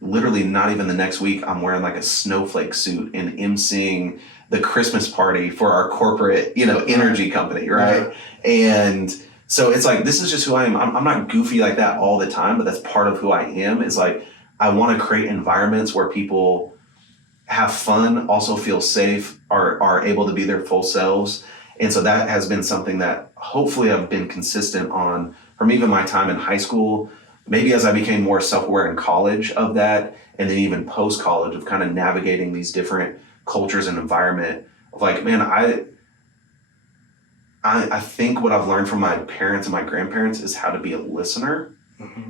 literally not even the next week, I'm wearing like a snowflake suit and emceeing the Christmas party for our corporate, energy company, right? Yeah. And so it's like, this is just who I am. I'm not goofy like that all the time, but that's part of who I am. Is like, I want to create environments where people have fun, also feel safe, are able to be their full selves. And so that has been something that hopefully I've been consistent on from even my time in high school, maybe as I became more self-aware in college of that, and then even post-college of kind of navigating these different cultures and environment of like, man, I think what I've learned from my parents and my grandparents is how to be a listener.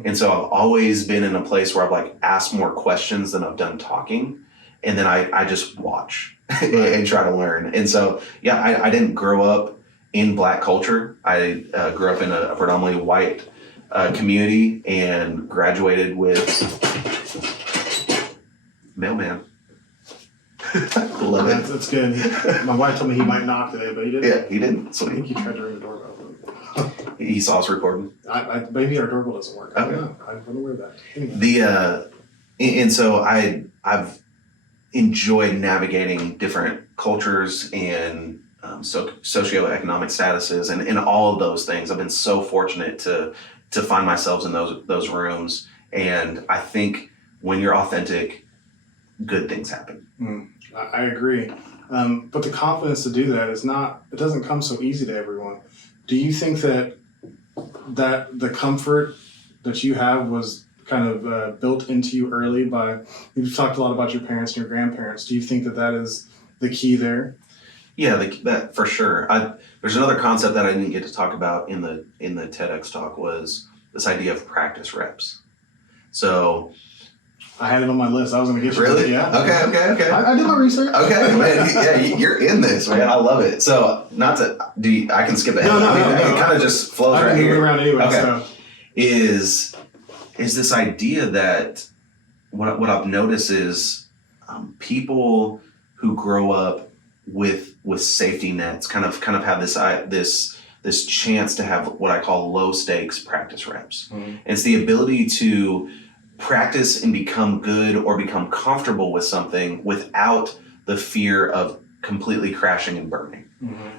And so I've always been in a place where I've like asked more questions than I've done talking. And then I just watch and try to learn. And so, yeah, I didn't grow up in Black culture. I grew up in a predominantly white community and graduated with mailman. Love it. That's good. My wife told me he might knock today, but he didn't. Yeah, he didn't. Sweet. I think he tried to ring the doorbell. He saw us recording. Maybe our doorbell doesn't work. Okay. I'm aware of that. Anyway. And so I've enjoyed navigating different cultures and socioeconomic statuses and all of those things. I've been so fortunate to find myself in those rooms. And I think when you're authentic, good things happen. I agree. But the confidence to do that it doesn't come so easy to everyone. Do you think that the comfort that you have was kind of built into you early you've talked a lot about your parents and your grandparents. Do you think that is the key there? Yeah, that for sure. There's another concept that I didn't get to talk about in the TEDx talk was this idea of practice reps. So I had it on my list. I was going to get you. Really? Yeah. Okay. I did my research. Okay, man. Yeah, you're in this, man. I love it. So I can skip ahead. No. It kind of just flows right here. Around anyway. Okay. So. Is this idea that what I've noticed is people who grow up with safety nets kind of have this chance to have what I call low stakes practice reps. And it's the ability to practice and become good or become comfortable with something without the fear of completely crashing and burning.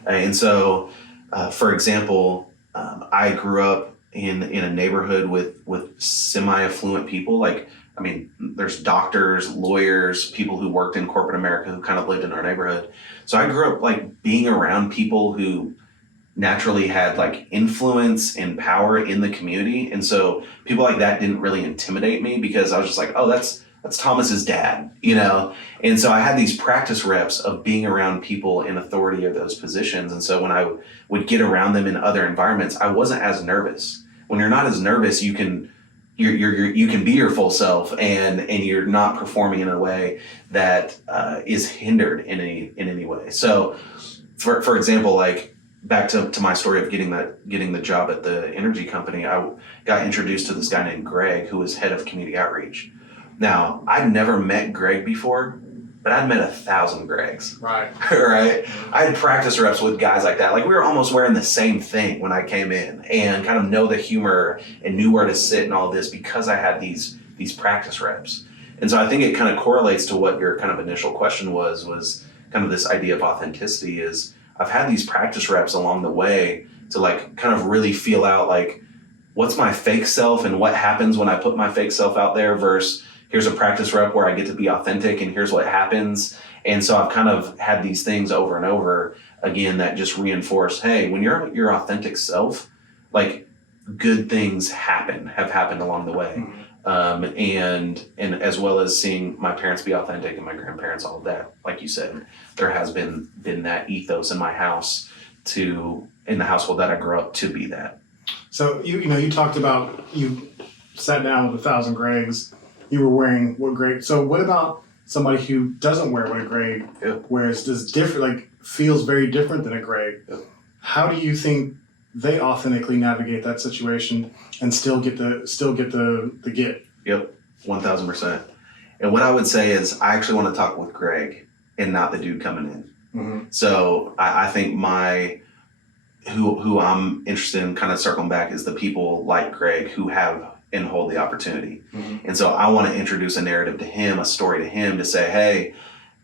And so, for example, I grew up in a neighborhood with semi-affluent people. Like, I mean, there's doctors, lawyers, people who worked in corporate America who kind of lived in our neighborhood. So I grew up like being around people who naturally had like influence and power in the community. And so people like that didn't really intimidate me because I was just like, oh, that's Thomas's dad, you know? And so I had these practice reps of being around people in authority of those positions. And so when I would get around them in other environments, I wasn't as nervous. When you're not as nervous, you can be your full self, and you're not performing in a way that is hindered in any way. So for example, like back to my story of getting the job at the energy company, I got introduced to this guy named Greg, who was head of community outreach. Now, I'd never met Greg before, but I'd met 1,000 Gregs. Right. Right? I had practice reps with guys like that. Like, we were almost wearing the same thing when I came in, and kind of know the humor and knew where to sit and all this because I had these practice reps. And so I think it kind of correlates to what your kind of initial question was kind of this idea of authenticity. Is I've had these practice reps along the way to like kind of really feel out like, what's my fake self and what happens when I put my fake self out there versus here's a practice rep where I get to be authentic and here's what happens. And so I've kind of had these things over and over again that just reinforce, hey, when you're your authentic self, like good things have happened along the way. And as well as seeing my parents be authentic and my grandparents, all of that, like you said, there has been that ethos in my house in the household that I grew up to be that. So you talked about you sat down with 1,000 Gregs. You were wearing what Greg. So what about somebody who doesn't wear what a Greg wears? Does feels very different than a Greg? Yep. How do you think they authentically navigate that situation and still get the get? Yep, 1,000%. And what I would say is I actually want to talk with Greg and not the dude coming in. So I think who I'm interested in kind of circling back is the people like Greg who have and hold the opportunity. And so I want to introduce a narrative to him, a story to him to say, hey,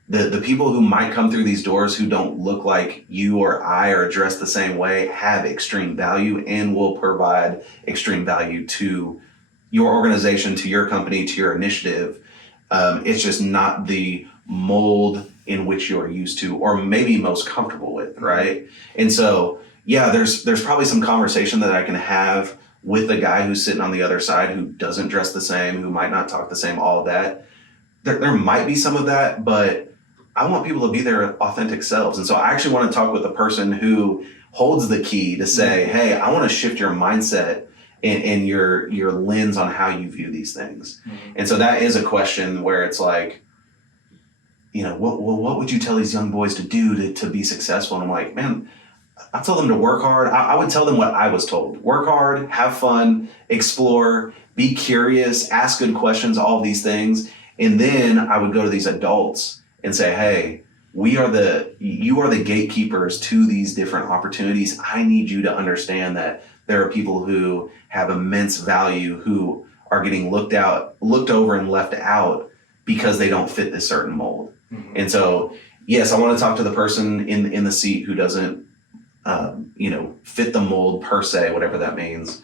the people who might come through these doors who don't look like you or I or dressed the same way have extreme value and will provide extreme value to your organization, to your company, to your initiative. It's just not the mold in which you're used to or maybe most comfortable with, right? And so, yeah, there's probably some conversation that I can have with the guy who's sitting on the other side who doesn't dress the same, who might not talk the same, all of that. There might be some of that, but I want people to be their authentic selves. And so I actually want to talk with the person who holds the key to say, hey, I want to shift your mindset and your lens on how you view these things. And so that is a question where it's like, what would you tell these young boys to do to be successful? And I'm like, man, I tell them to work hard. I would tell them what I was told. Work hard, have fun, explore, be curious, ask good questions, all of these things. And then I would go to these adults and say, hey, you are the gatekeepers to these different opportunities. I need you to understand that there are people who have immense value who are getting looked over and left out because they don't fit this certain mold. And so, yes, I want to talk to the person in the seat who doesn't fit the mold per se, whatever that means.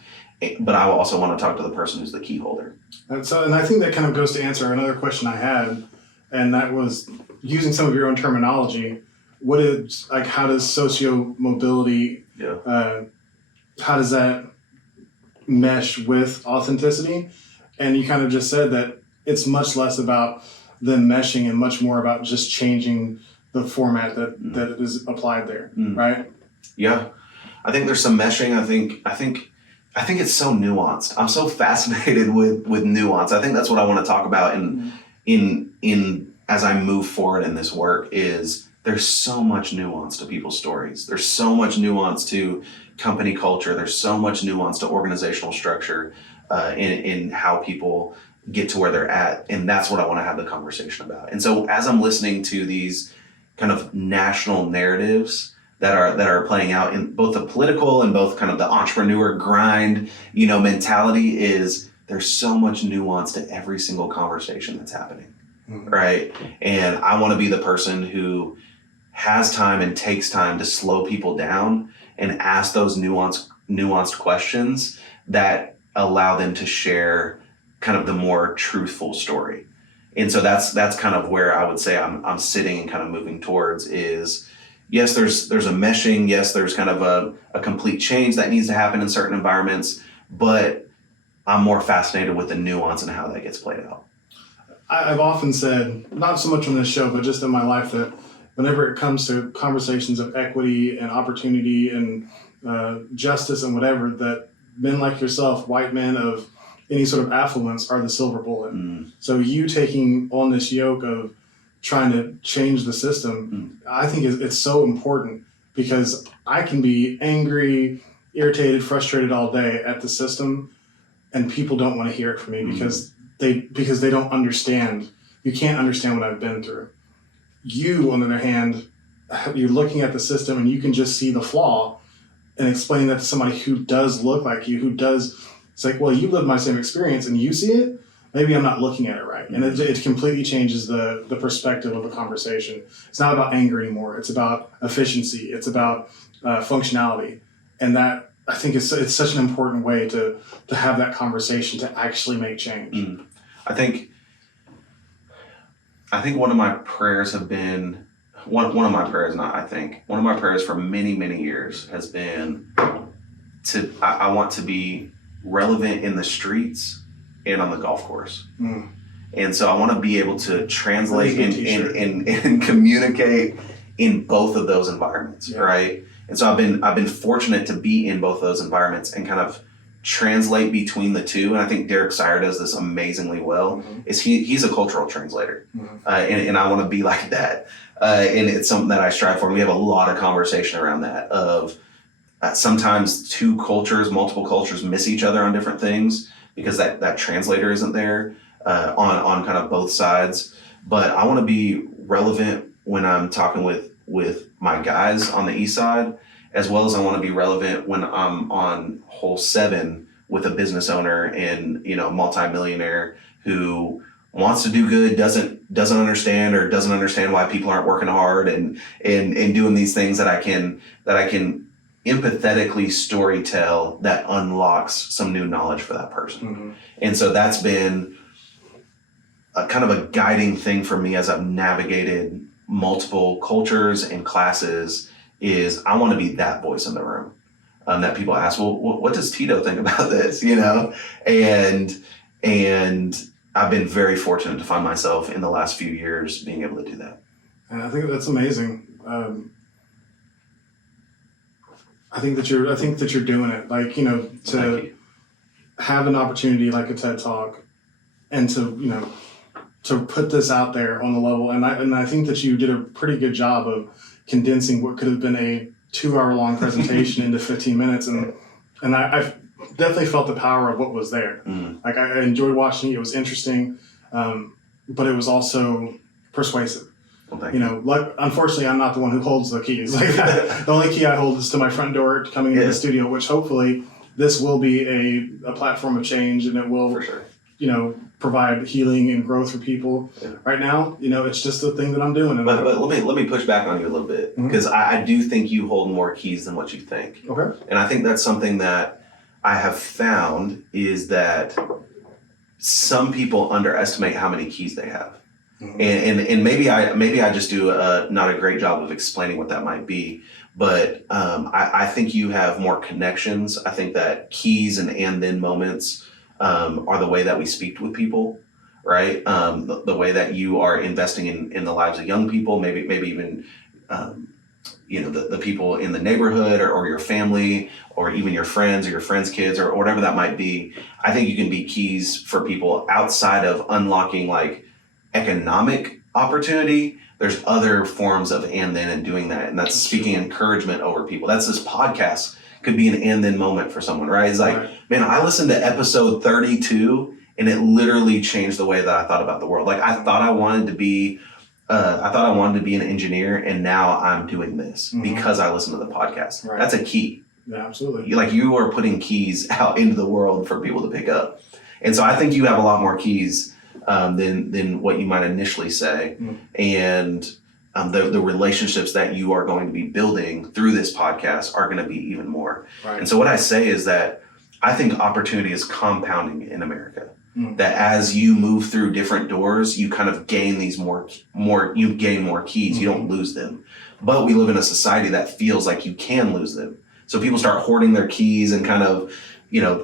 But I also want to talk to the person who's the key holder. And I think that kind of goes to answer another question I had, and that was using some of your own terminology. How does socio-mobility, how does that mesh with authenticity? And you kind of just said that it's much less about them meshing and much more about just changing the format that is applied there, right? Yeah, I think there's some meshing. I think it's so nuanced. I'm so fascinated with nuance. I think that's what I want to talk about in as I move forward in this work. Is there's so much nuance to people's stories. There's so much nuance to company culture. There's so much nuance to organizational structure in how people get to where they're at, and that's what I want to have the conversation about. And so as I'm listening to these kind of national narratives that are playing out in both the political and both kind of the entrepreneur grind, mentality, is there's so much nuance to every single conversation that's happening, right? And I want to be the person who has time and takes time to slow people down and ask those nuanced questions that allow them to share kind of the more truthful story. And so that's kind of where I would say I'm sitting and kind of moving towards is, yes, there's a meshing, yes, there's kind of a complete change that needs to happen in certain environments, but I'm more fascinated with the nuance and how that gets played out. I've often said, not so much on this show, but just in my life, that whenever it comes to conversations of equity and opportunity and justice and whatever, that men like yourself, white men of any sort of affluence, are the silver bullet. So you taking on this yoke of trying to change the system, I think it's so important, because I can be angry, irritated, frustrated all day at the system, and people don't want to hear it from me because they don't understand. You can't understand what I've been through. You, on the other hand, you're looking at the system and you can just see the flaw and explain that to somebody who does look like you, who does. It's like, well, you lived my same experience and you see it. Maybe I'm not looking at it right. And it completely changes the perspective of a conversation. It's not about anger anymore. It's about efficiency. It's about functionality. And that, I think, it's such an important way to have that conversation, to actually make change. I think one of my prayers have been, one of my prayers for many, many years has been I want to be relevant in the streets and on the golf course. And so I want to be able to translate and communicate in both of those environments, right? And so I've been fortunate to be in both of those environments and kind of translate between the two. And I think Derek Sire does this amazingly well. He's a cultural translator, and I want to be like that. And it's something that I strive for. And we have a lot of conversation around that of sometimes multiple cultures miss each other on different things because that translator isn't there on kind of both sides. But I want to be relevant when I'm talking with my guys on the east side, as well as I want to be relevant when I'm on hole 7 with a business owner and, multimillionaire who wants to do good, doesn't understand why people aren't working hard and doing these things that I can empathetically storytell that unlocks some new knowledge for that person. And so that's been a kind of a guiding thing for me as I've navigated multiple cultures and classes, is I want to be that voice in the room that people ask, well, what does Tito think about this? And I've been very fortunate to find myself in the last few years being able to do that. And I think that's amazing. I think that you're doing it. Like, to have an opportunity like a TED Talk and to put this out there on the level. And I think that you did a pretty good job of condensing what could have been a 2-hour-long presentation into 15 minutes. And I've definitely felt the power of what was there. Like, I enjoyed watching it. It was interesting, but it was also persuasive. Well, unfortunately, I'm not the one who holds the keys. Like, the only key I hold is to my front door coming into the studio, which hopefully this will be a platform of change, and it will, for sure, provide healing and growth for people. Right now, it's just a thing that I'm doing. But let me push back on you a little bit, because I do think you hold more keys than what you think. Okay. And I think that's something that I have found, is that some people underestimate how many keys they have. And maybe I just do not a great job of explaining what that might be, but I think you have more connections. I think that keys and then moments are the way that we speak with people, right? The way that you are investing in the lives of young people, maybe even the people in the neighborhood or your family, or even your friends or your friends' kids, or whatever that might be. I think you can be keys for people outside of unlocking like economic opportunity. There's other forms of and then and doing that, and that's speaking encouragement over people. That's this podcast could be an and then moment for someone, right? It's like, man, I listened to episode 32 and it literally changed the way that I thought about the world. Like, I thought I wanted to be an engineer, and now I'm doing this because I listened to the podcast. Right. That's a key. Yeah, absolutely. You are putting keys out into the world for people to pick up. And so I think you have a lot more keys than what you might initially say. And the relationships that you are going to be building through this podcast are going to be even more. Right. And so what I say is that I think opportunity is compounding in America. That as you move through different doors, you kind of gain these more you gain more keys. You don't lose them. But we live in a society that feels like you can lose them. So people start hoarding their keys and kind of,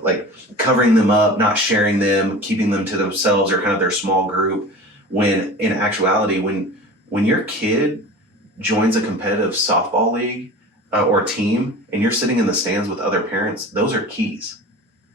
like covering them up, not sharing them, keeping them to themselves or kind of their small group. When in actuality, when your kid joins a competitive softball league or team and you're sitting in the stands with other parents, those are keys.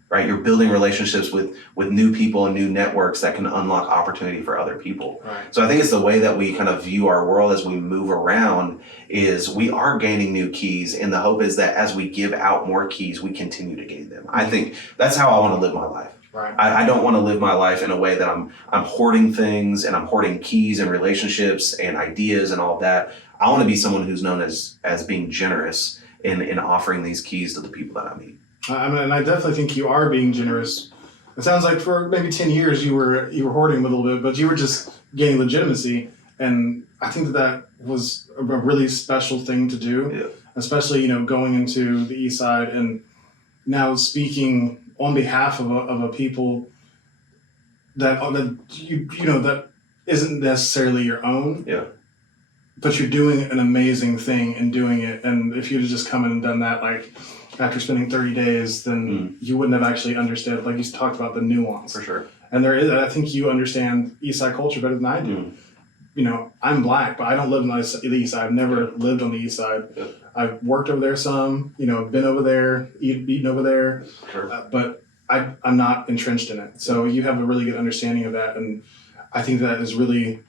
Right, you're building relationships with new people and new networks that can unlock opportunity for other people. Right. So I think it's the way that we kind of view our world as we move around is we are gaining new keys, and the hope is that as we give out more keys, we continue to gain them. I think that's how I want to live my life. Right. I don't want to live my life in a way that I'm hoarding things and I'm hoarding keys and relationships and ideas and all that. I want to be someone who's known as being generous in offering these keys to the people that I meet. And I definitely think you are being generous. It sounds like for maybe 10 years you were hoarding a little bit, but you were just gaining legitimacy. And I think that was a really special thing to do, especially, going into the East Side and now speaking on behalf of a people that that isn't necessarily your own. Yeah. But you're doing an amazing thing in doing it. And if you'd have just come in and done that, like, after spending 30 days, then you wouldn't have actually understood, like you talked about, the nuance. For sure. And I think you understand East Side culture better than I do. I'm Black, but I don't live on the East Side. I've never lived on the East Side. Yep. I've worked over there some, been over there, eaten over there, Sure. but I'm not entrenched in it. So you have a really good understanding of that. And I think that is really,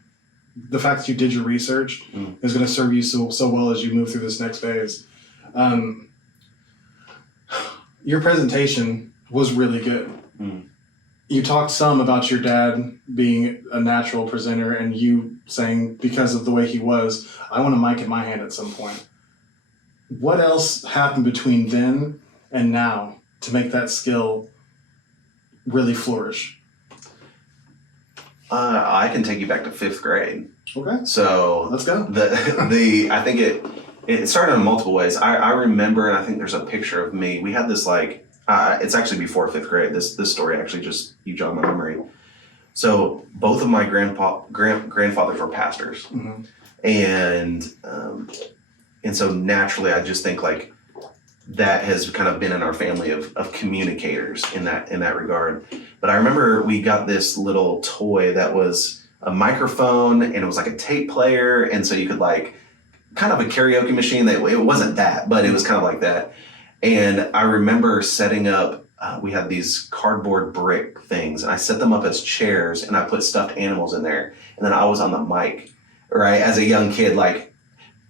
the fact that you did your research is going to serve you so well as you move through this next phase. Your presentation was really good. You talked some about your dad being a natural presenter and you saying, because of the way he was, I want a mic in my hand at some point. What else happened between then and now to make that skill really flourish? I can take you back to 5th grade. Okay. So let's go. I think it started in multiple ways. I remember, and I think there's a picture of me. We had this it's actually before 5th grade. This story actually just, you jogged my memory. So both of my grandfathers were pastors. And so naturally I just think like that has kind of been in our family of communicators in that regard. But I remember we got this little toy that was a microphone and it was like a tape player. And so you could like kind of a karaoke machine. It wasn't that, but it was kind of like that. And I remember setting up, we had these cardboard brick things and I set them up as chairs and I put stuffed animals in there. And then I was on the mic, right? As a young kid, like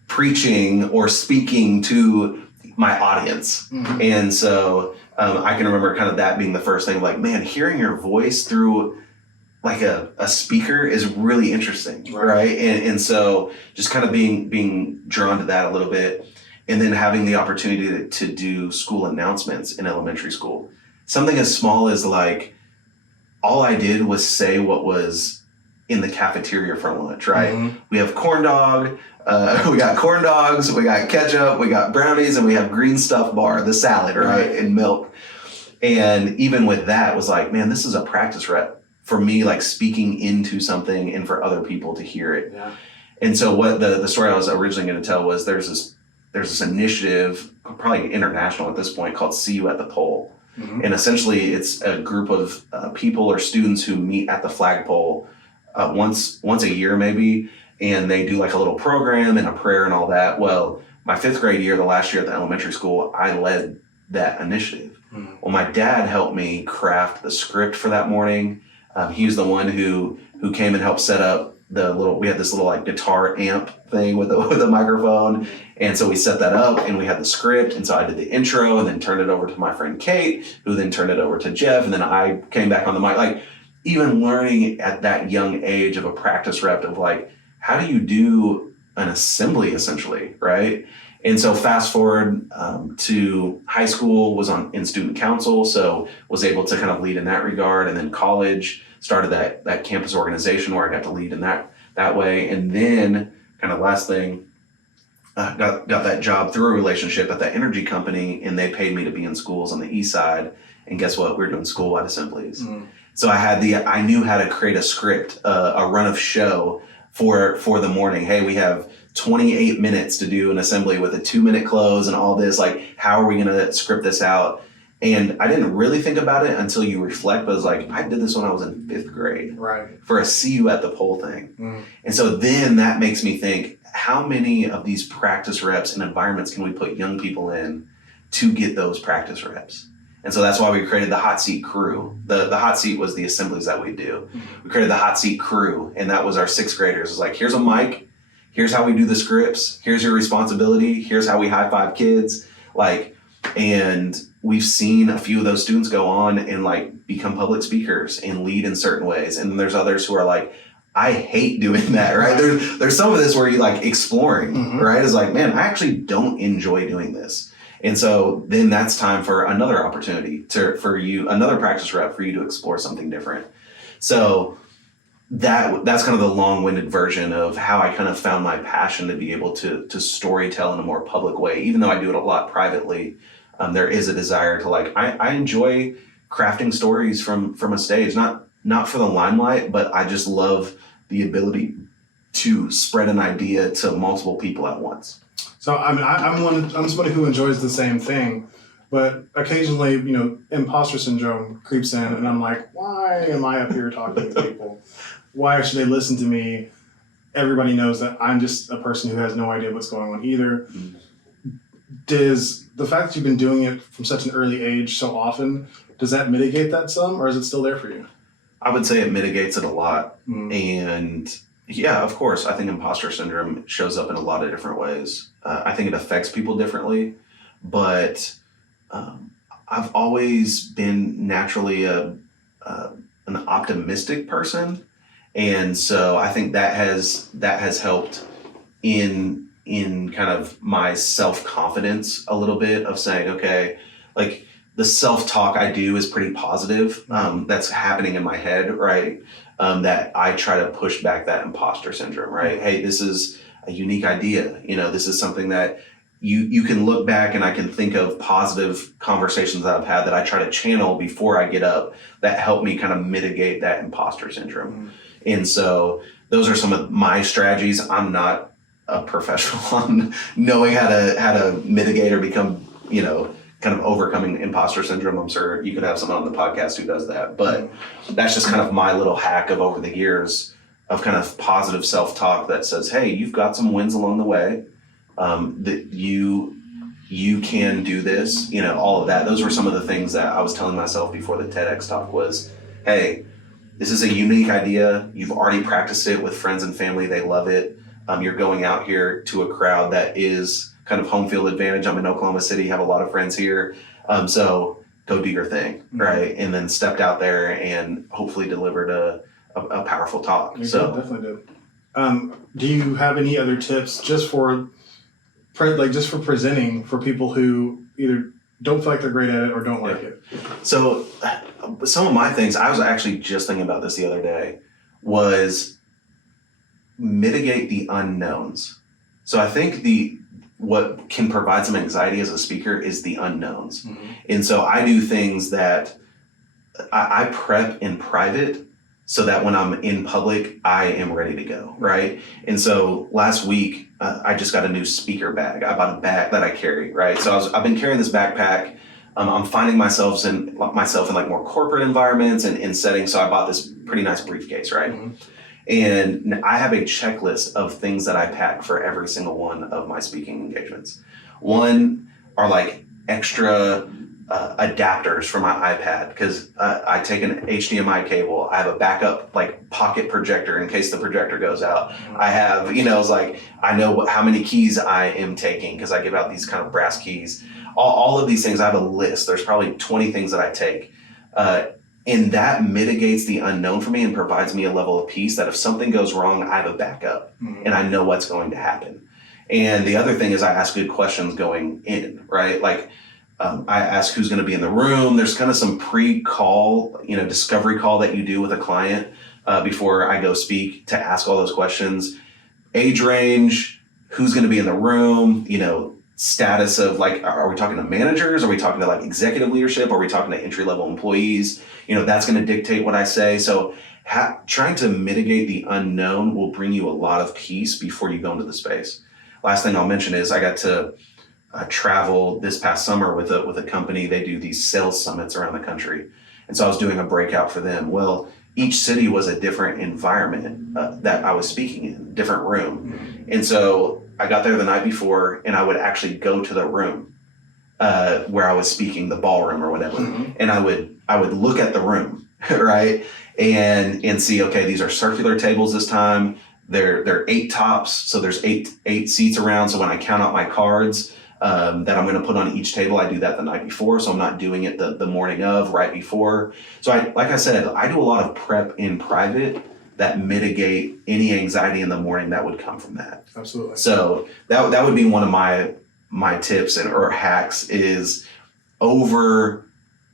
preaching or speaking to my audience. And so I can remember kind of that being the first thing, like, man, hearing your voice through like a speaker is really interesting, right? And so just kind of being drawn to that a little bit. And then having the opportunity to do school announcements in elementary school. Something as small as like, all I did was say what was in the cafeteria for lunch, right? We have corn dog, we got corn dogs, we got ketchup, we got brownies, and we have green stuff bar, the salad, right? And milk. And even with that, it was like, man, this is a practice rep for me, like speaking into something and for other people to hear it. Yeah. And so what the story I was originally going to tell was there's this initiative, probably international at this point, called See You at the Pole. And essentially it's a group of people or students who meet at the flagpole once a year maybe, and they do like a little program and a prayer and all that. Well, my 5th grade year, the last year at the elementary school, I led that initiative. Well, my dad helped me craft the script for that morning. He was the one who came and helped set up we had this little like guitar amp thing with a microphone. And so we set that up and we had the script. And so I did the intro and then turned it over to my friend Kate, who then turned it over to Jeff. And then I came back on the mic, like even learning at that young age of a practice rep of like, how do you do an assembly essentially, right? And so fast forward to high school, was in student council, so was able to kind of lead in that regard. And then college, started that campus organization where I got to lead in that way. And then kind of last thing, got that job through a relationship at that energy company, and they paid me to be in schools on the east side. And guess what? We were doing school-wide assemblies. So I knew how to create a script, a run of show for the morning. Hey, we have 28 minutes to do an assembly with a 2-minute close and all this. Like, how are we going to script this out? And I didn't really think about it until you reflect, but I was like, I did this when I was in 5th grade for a see you at the pole thing. And so then that makes me think, how many of these practice reps and environments can we put young people in to get those practice reps? And so that's why we created the hot seat crew. The hot seat was the assemblies that we do. We created the hot seat crew, and that was our 6th graders. It was like, here's a mic, here's how we do the scripts, here's your responsibility, here's how we high five kids. And we've seen a few of those students go on and become public speakers and lead in certain ways. And then there's others who are like, I hate doing that, right? There's some of this where you exploring, right? It's like, man, I actually don't enjoy doing this. And so then that's time for another opportunity for you, another practice rep for you to explore something different. So that's kind of the long-winded version of how I kind of found my passion to be able to storytell in a more public way. Even though I do it a lot privately, there is a desire to I enjoy crafting stories from a stage, not for the limelight, but I just love the ability to spread an idea to multiple people at once. So I'm somebody who enjoys the same thing, but occasionally, imposter syndrome creeps in, and I'm like, why am I up here talking to people? Why should they listen to me? Everybody knows that I'm just a person who has no idea what's going on either. Does the fact that you've been doing it from such an early age so often, does that mitigate that some, or is it still there for you? I would say it mitigates it a lot. And yeah, of course, I think imposter syndrome shows up in a lot of different ways. I think it affects people differently, but I've always been naturally an optimistic person. And so I think that has helped in kind of my self-confidence a little bit of saying, okay, the self-talk I do is pretty positive. That's happening in my head, right? That I try to push back that imposter syndrome, right? Hey, this is a unique idea. This is something that you can look back and I can think of positive conversations that I've had that I try to channel before I get up that help me kind of mitigate that imposter syndrome. And so those are some of my strategies. I'm not a professional on knowing how to mitigate or become, kind of overcoming imposter syndrome. I'm sure you could have someone on the podcast who does that, but that's just kind of my little hack of over the years of kind of positive self-talk that says, hey, you've got some wins along the way, that you can do this, all of that. Those were some of the things that I was telling myself before the TEDx talk was, hey, this is a unique idea. You've already practiced it with friends and family. They love it. You're going out here to a crowd that is kind of home field advantage. I'm in Oklahoma City, have a lot of friends here. So go do your thing, right? And then stepped out there and hopefully delivered a powerful talk. You definitely did. Do you have any other tips just for presenting for people who either don't feel like they're great at it or don't like it? So some of my things, I was actually just thinking about this the other day, was mitigate the unknowns. So I think what can provide some anxiety as a speaker is the unknowns. And so I do things that I prep in private so that when I'm in public, I am ready to go, right? And so last week, I just got a new speaker bag. I bought a bag that I carry, right? So I've been carrying this backpack. I'm finding myself in more corporate environments and in settings. So I bought this pretty nice briefcase, right? And I have a checklist of things that I pack for every single one of my speaking engagements. One are extra adapters for my iPad, because I take an HDMI cable. I have a backup pocket projector in case the projector goes out. I have, I know how many keys I am taking because I give out these kind of brass keys. All of these things, I have a list. There's probably 20 things that I take. And that mitigates the unknown for me and provides me a level of peace that if something goes wrong, I have a backup and I know what's going to happen. And the other thing is I ask good questions going in, right? I ask who's going to be in the room. There's kind of some pre-call, discovery call that you do with a client before I go speak to ask all those questions. age range, who's going to be in the room, status of like, are we talking to managers? Are we talking to like executive leadership? Are we talking to entry level employees? That's going to dictate what I say. So trying to mitigate the unknown will bring you a lot of peace before you go into the space. Last thing I'll mention is I got to travel this past summer with a company. They do these sales summits around the country. And so I was doing a breakout for them. Well, each city was a different environment that I was speaking in, different room. And so I got there the night before, and I would actually go to the room where I was speaking, the ballroom or whatever. And I would look at the room, right? And see, okay, these are circular tables this time. They're 8 tops, so there's eight seats around. So when I count out my cards that I'm going to put on each table, I do that the night before. So I'm not doing it the morning of, right before. So like I said, I do a lot of prep in private that mitigate any anxiety in the morning that would come from that. Absolutely. So that would be one of my tips or hacks is over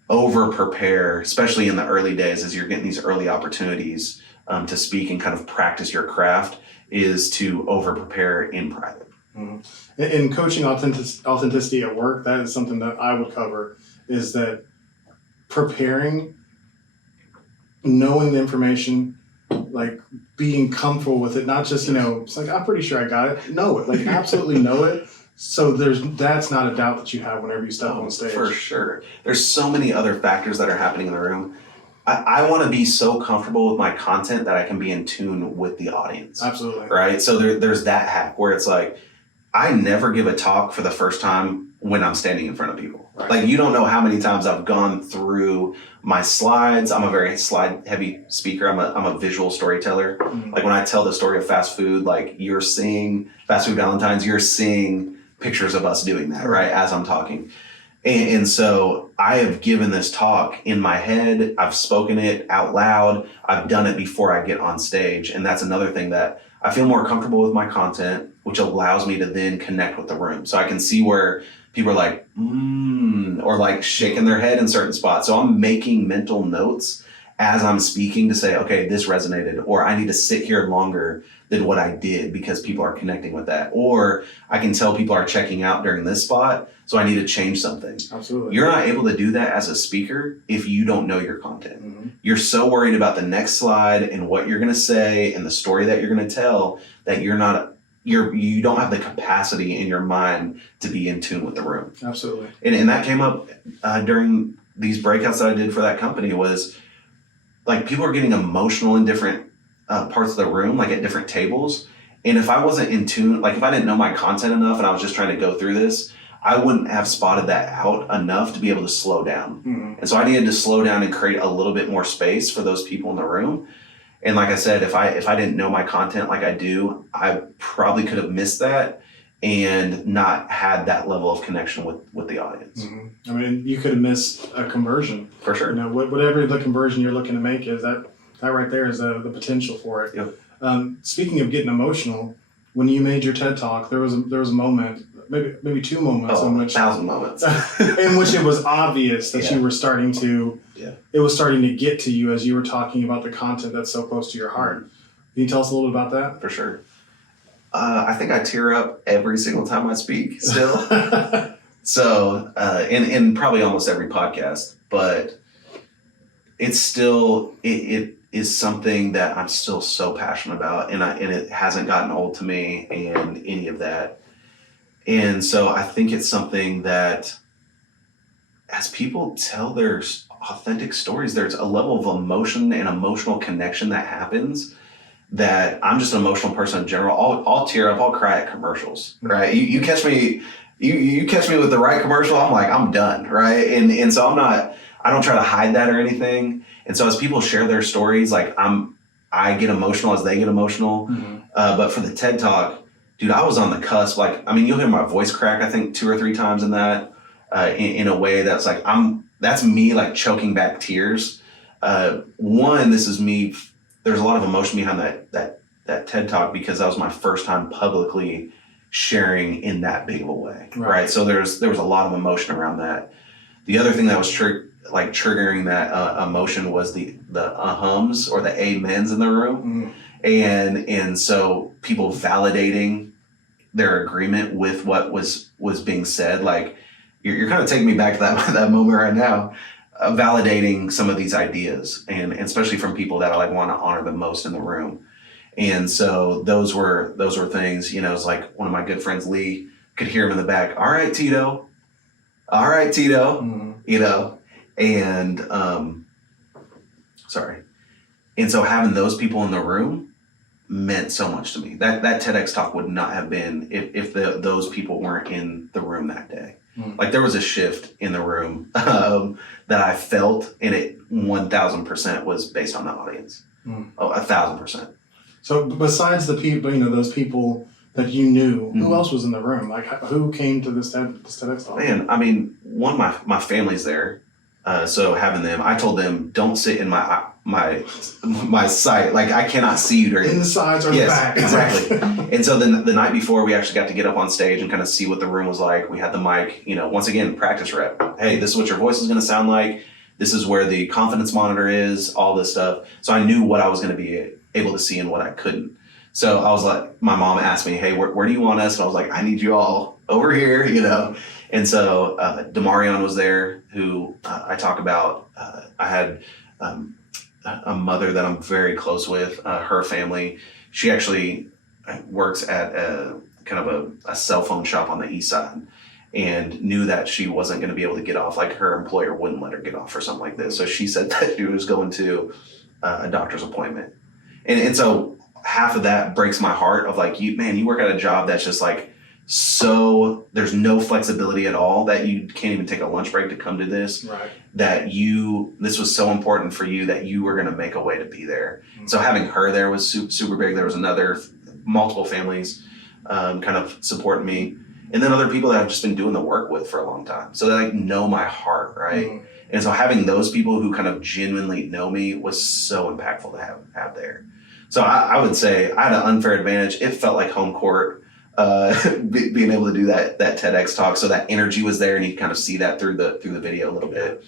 prepare, especially in the early days as you're getting these early opportunities to speak and kind of practice your craft, is to over prepare in private. In coaching authenticity at work, that is something that I would cover, is that preparing, knowing the information, like being comfortable with it, not just, it's like, I'm pretty sure I got it. Know it, like absolutely know it. So that's not a doubt that you have whenever you step on stage. For sure. There's so many other factors that are happening in the room. I want to be so comfortable with my content that I can be in tune with the audience. Absolutely. Right? So there's that hack where it's like, I never give a talk for the first time when I'm standing in front of people. Right. Like, you don't know how many times I've gone through my slides. I'm a very slide heavy speaker. I'm a visual storyteller. Like when I tell the story of fast food, like you're seeing Fast Food Valentines, you're seeing pictures of us doing that, right? As I'm talking. And so I have given this talk in my head. I've spoken it out loud. I've done it before I get on stage. And that's another thing that I feel more comfortable with my content, which allows me to then connect with the room. So I can see where people are like, or like shaking their head in certain spots. So I'm making mental notes as I'm speaking to say, okay, this resonated, or I need to sit here longer than what I did because people are connecting with that. Or I can tell people are checking out during this spot, so I need to change something. Absolutely. You're not able to do that as a speaker if you don't know your content. You're so worried about the next slide and what you're going to say and the story that you're going to tell that you don't have the capacity in your mind to be in tune with the room. Absolutely. And that came up during these breakouts that I did for that company, was like people are getting emotional in different parts of the room, like at different tables. And if I wasn't in tune, like if I didn't know my content enough and I was just trying to go through this, I wouldn't have spotted that out enough to be able to slow down. And so I needed to slow down and create a little bit more space for those people in the room. And like I said, if I didn't know my content like I do, I probably could have missed that and not had that level of connection with the audience. I mean, you could have missed a conversion. For sure. Whatever the conversion you're looking to make is, that right there is the potential for it. Yep. Speaking of getting emotional, when you made your TED Talk, there was a moment, maybe 2 moments in which 1,000 moments in which it was obvious that you were starting to. It was starting to get to you as you were talking about the content that's so close to your heart. Can you tell us a little bit about that? For sure. I think I tear up every single time I speak still. So, in probably almost every podcast, but it's still, it is something that I'm still so passionate about, and it hasn't gotten old to me and any of that. And so I think it's something that as people tell their authentic stories, there's a level of emotion and emotional connection that happens that I'm just an emotional person in general. I'll tear up, I'll cry at commercials, right? You catch me, you catch me with the right commercial, I'm like, I'm done, right? And so I don't try to hide that or anything. And so as people share their stories, like I get emotional as they get emotional. But for the TED Talk, dude, I was on the cusp. Like, I mean, you'll hear my voice crack, I think 2 or 3 times in that, in a way that's like, that's me like choking back tears. One, this is me. There's a lot of emotion behind that TED Talk because that was my first time publicly sharing in that big of a way, right? So there was a lot of emotion around that. The other thing that was triggering that emotion was the hums or the amens in the room. And so people validating their agreement with what was being said, like you're kind of taking me back to that moment right now, validating some of these ideas, and especially from people that I like want to honor the most in the room. And so those were things, it's like one of my good friends, Lee, could hear him in the back. All right, Tito. Mm-hmm. And sorry. And so having those people in the room meant so much to me. That TEDx talk would not have been if those people weren't in the room that day. Mm-hmm. Like there was a shift in the room that I felt, and it 1,000% was based on the audience. Mm-hmm. Oh, 1,000%. So besides the people, those people that you knew, Mm-hmm. who else was in the room? Like who came to this TEDx talk? Man, I mean, my family's there. So having them, I told them, don't sit in my sight. Like I cannot see you during in the sides or the back. Exactly. And so then the night before, we actually got to get up on stage and kind of see what the room was like. We had the mic, once again, practice rep. Hey, this is what your voice is going to sound like. This is where the confidence monitor is, all this stuff. So I knew what I was going to be able to see and what I couldn't. So I was like, my mom asked me, hey, where do you want us? And I was like, I need you all over here, And so Demarion was there, who I talk about. I had a mother that I'm very close with, her family. She actually works at a kind of a cell phone shop on the east side, and knew that she wasn't going to be able to get off. Like her employer wouldn't let her get off or something like this. So she said that she was going to a doctor's appointment. And so half of that breaks my heart of like, you work at a job that's just like, so there's no flexibility at all, that you can't even take a lunch break to come to this. Right. This was so important for you that you were going to make a way to be there. Mm-hmm. So having her there was super big. There was multiple families kind of supporting me. And then other people that I've just been doing the work with for a long time. So they like know my heart, right? Mm-hmm. And so having those people who kind of genuinely know me was so impactful to have there. So I would say I had an unfair advantage. It felt like home court. Being able to do that TEDx talk, so that energy was there, and you kind of see that through the video a little bit.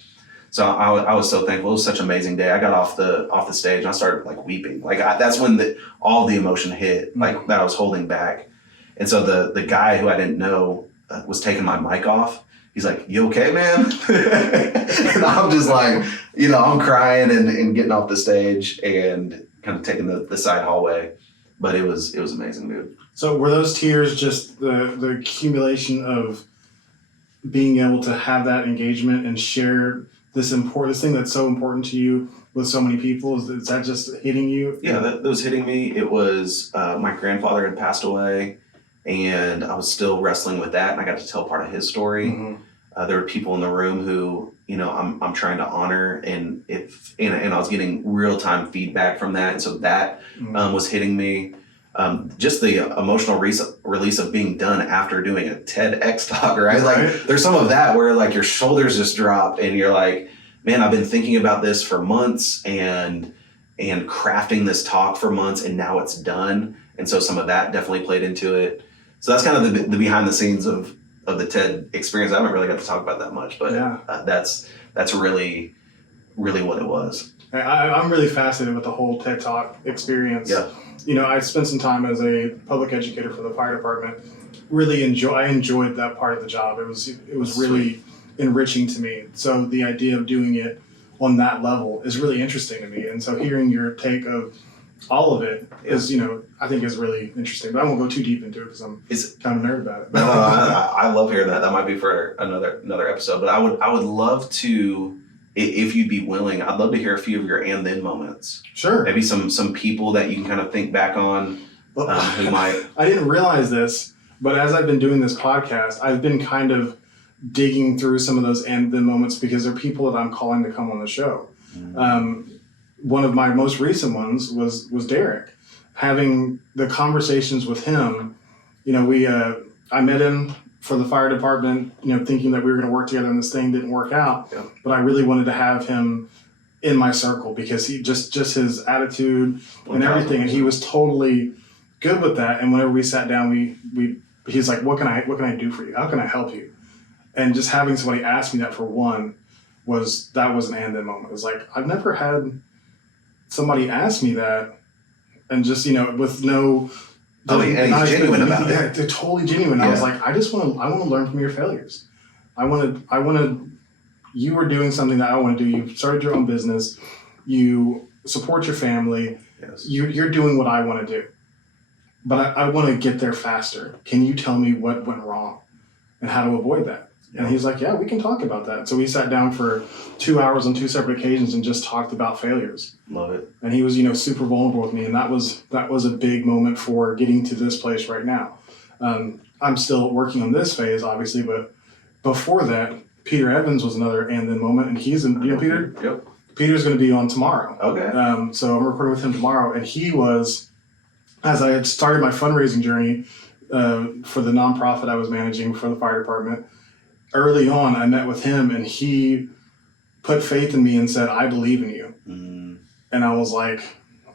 So I was so thankful. It was such an amazing day. I got off the stage and I started like weeping. Like that's when all the emotion hit, like that I was holding back. And so the guy who I didn't know was taking my mic off. He's like, "You okay, man?" And I'm just like, I'm crying and getting off the stage and kind of taking the side hallway. But it was amazing, dude. So were those tears just the accumulation of being able to have that engagement and share this thing that's so important to you with so many people? Is that just hitting you? Yeah, that was hitting me. It was my grandfather had passed away, and I was still wrestling with that, and I got to tell part of his story. Mm-hmm. There were people in the room who I'm trying to honor, and I was getting real time feedback from that, and so that was hitting me. Just the emotional release of being done after doing a TEDx talk, right? Like there's some of that where like your shoulders just drop and you're like, man, I've been thinking about this for months and crafting this talk for months, and now it's done. And so some of that definitely played into it. So that's kind of the behind the scenes of the TED experience. I haven't really got to talk about that much, but that's really, really what it was. I'm really fascinated with the whole TED Talk experience. Yeah. I spent some time as a public educator for the fire department. I enjoyed that part of the job. It was really enriching to me. So the idea of doing it on that level is really interesting to me. And so hearing your take of all of it is, I think is really interesting. But I won't go too deep into it because I'm kind of nerd about it. No, I love hearing that. That might be for another episode. But I would love to. If you'd be willing, I'd love to hear a few of your and then moments. Sure. Maybe some people that you can kind of think back on who might. I didn't realize this, but as I've been doing this podcast, I've been kind of digging through some of those and then moments because they're people that I'm calling to come on the show. Mm-hmm. One of my most recent ones was Derek. Having the conversations with him, I met him for the fire department, thinking that we were going to work together and this thing didn't work out. Yeah. But I really wanted to have him in my circle because he just his attitude and everything. And he was totally good with that. And whenever we sat down, he's like, what can I do for you? How can I help you? And just having somebody ask me that for one that was an and then moment. It was like, I've never had somebody ask me that and just, with no. And he's genuine about it. Yeah, they're totally genuine. Yeah. I was like, I want to learn from your failures. I want to. You are doing something that I want to do. You've started your own business. You support your family. Yes. You're doing what I want to do. But I want to get there faster. Can you tell me what went wrong and how to avoid that? And he's like, yeah, we can talk about that. So we sat down for 2 hours on 2 separate occasions and just talked about failures. Love it. And he was, super vulnerable with me. And that was a big moment for getting to this place right now. I'm still working on this phase, obviously, but before that, Peter Evans was another and then moment. And he's in, Peter? Yep. Peter's going to be on tomorrow. Okay. So I'm recording with him tomorrow. And he was, as I had started my fundraising journey for the nonprofit I was managing for the fire department, early on, I met with him and he put faith in me and said, I believe in you. Mm. And I was like,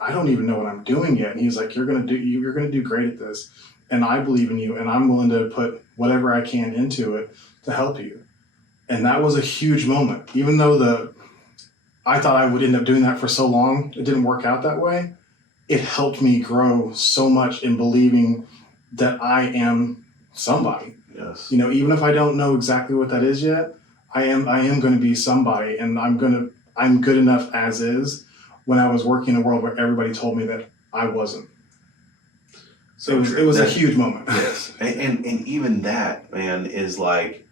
I don't even know what I'm doing yet. And he's like, you're going to do great at this. And I believe in you and I'm willing to put whatever I can into it to help you. And that was a huge moment. Even though I thought I would end up doing that for so long, it didn't work out that way. It helped me grow so much in believing that I am somebody. Yes. Even if I don't know exactly what that is yet, I am going to be somebody, and I'm good enough as is. When I was working in a world where everybody told me that I wasn't. So it was a huge moment. Yes, and even that, man, is like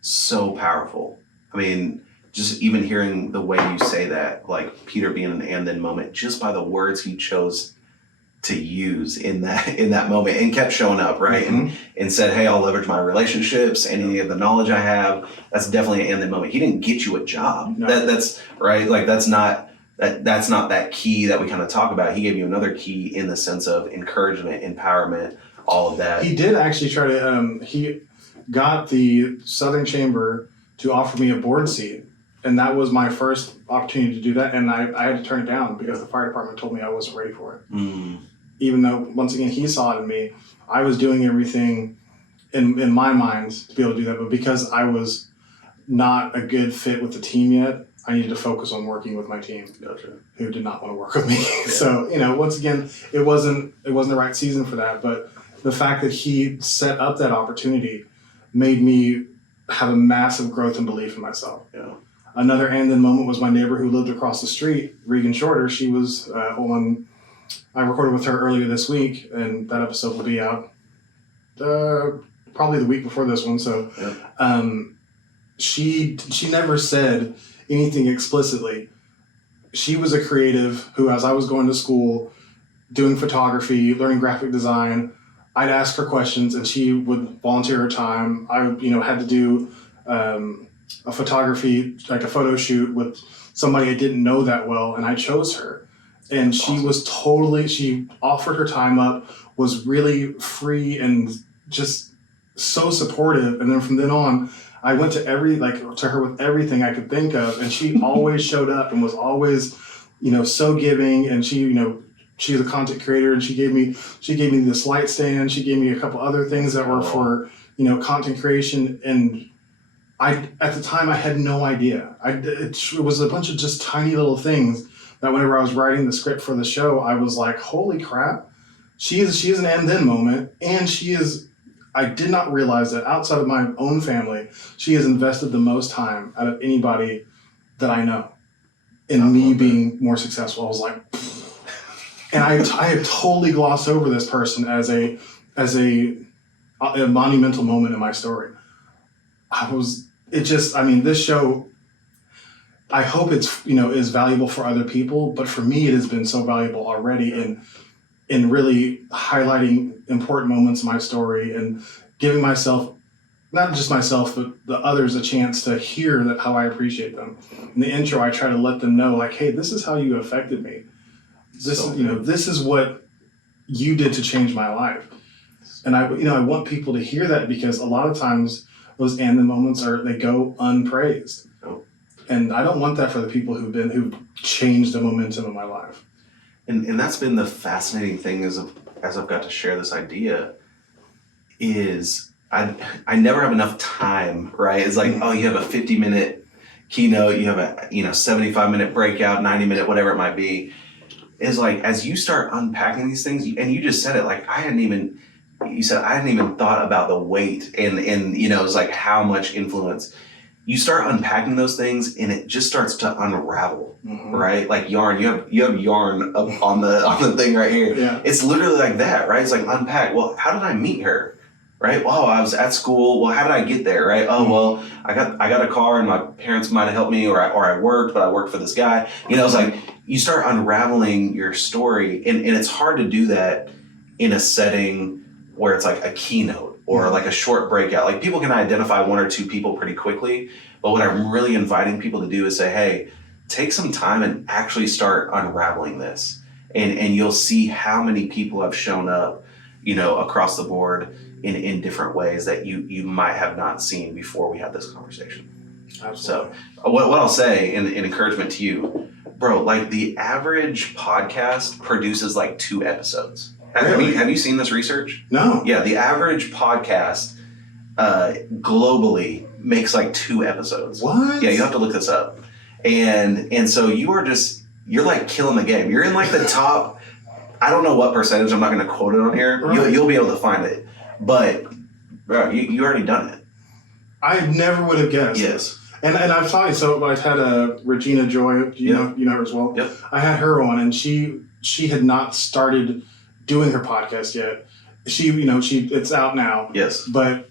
so powerful. I mean, just even hearing the way you say that, like Peter being an and then moment, just by the words he chose to use in that moment, and kept showing up, right? Mm-hmm. And said, hey, I'll leverage my relationships, any of the knowledge I have. That's definitely an and then moment. He didn't get you a job. No. That's right. Like that's not that key that we kind of talk about. He gave you another key in the sense of encouragement, empowerment, all of that. He did actually try to, he got the Southern Chamber to offer me a board seat. And that was my first opportunity to do that. And I had to turn it down because the fire department told me I wasn't ready for it. Mm. Even though, once again, he saw it in me. I was doing everything in my mind to be able to do that. But because I was not a good fit with the team yet, I needed to focus on working with my team. Gotcha. Who did not want to work with me. So, once again, it wasn't the right season for that. But the fact that he set up that opportunity made me have a massive growth and belief in myself. Yeah. Another and then moment was my neighbor who lived across the street, Regan Shorter. She was I recorded with her earlier this week, and that episode will be out probably the week before this one. So she never said anything explicitly. She was a creative who, as I was going to school, doing photography, learning graphic design, I'd ask her questions and she would volunteer her time. I had to do a photography, like a photo shoot with somebody I didn't know that well, and I chose her. And she was she offered her time up, was really free and just so supportive. And then from then on, I went to her with everything I could think of, and she always showed up and was always, so giving. And she's a content creator, and she gave me this light stand. She gave me a couple other things that were for, content creation. And at the time I had no idea. It was a bunch of just tiny little things that whenever I was writing the script for the show, I was like, holy crap, she is an and then moment. And I did not realize that outside of my own family, she has invested the most time out of anybody that I know in me being more successful. I was like, and I had totally glossed over this person as a monumental moment in my story. This show, I hope it's, is valuable for other people, but for me, it has been so valuable already in really highlighting important moments in my story and giving myself, not just myself, but the others a chance to hear how I appreciate them. In the intro, I try to let them know, like, hey, this is how you affected me. This is what you did to change my life. And I want people to hear that, because a lot of times those and then moments they go unpraised. Oh. And I don't want that for the people who've changed the momentum of my life. And that's been the fascinating thing as I've got to share this idea is I never have enough time, right? It's like, oh, you have a 50-minute keynote, you have a 75-minute breakout, 90-minute, whatever it might be. is like, as you start unpacking these things, and you just said it, like, I hadn't even thought about the weight and it's like how much influence. You start unpacking those things and it just starts to unravel, right? Like yarn, you have yarn up on the thing right here. Yeah. It's literally like that, right? It's like unpack. Well, how did I meet her? Right? Well, I was at school. Well, how did I get there? Right? Oh, well, I got a car and my parents might have helped me, or I worked, but I worked for this guy. It's like you start unraveling your story, and it's hard to do that in a setting where it's like a keynote or like a short breakout. Like people can identify one or two people pretty quickly, but what I'm really inviting people to do is say, hey, take some time and actually start unraveling this. And you'll see how many people have shown up, across the board in different ways that you might have not seen before we had this conversation. Absolutely. So what I'll say in encouragement to you, bro, like the average podcast produces like 2 episodes. Really? Have you seen this research? No. Yeah, the average podcast globally makes like 2 episodes. What? Yeah, you have to look this up. And so you're like killing the game. You're in like the top, I don't know what percentage, I'm not going to quote it on here. Right. You'll be able to find it. But bro, you already done it. I never would have guessed. Yes. And I've thought, so I had Regina Joy, you know her as well. Yep. I had her on, and she had not started doing her podcast yet. It's out now. Yes. But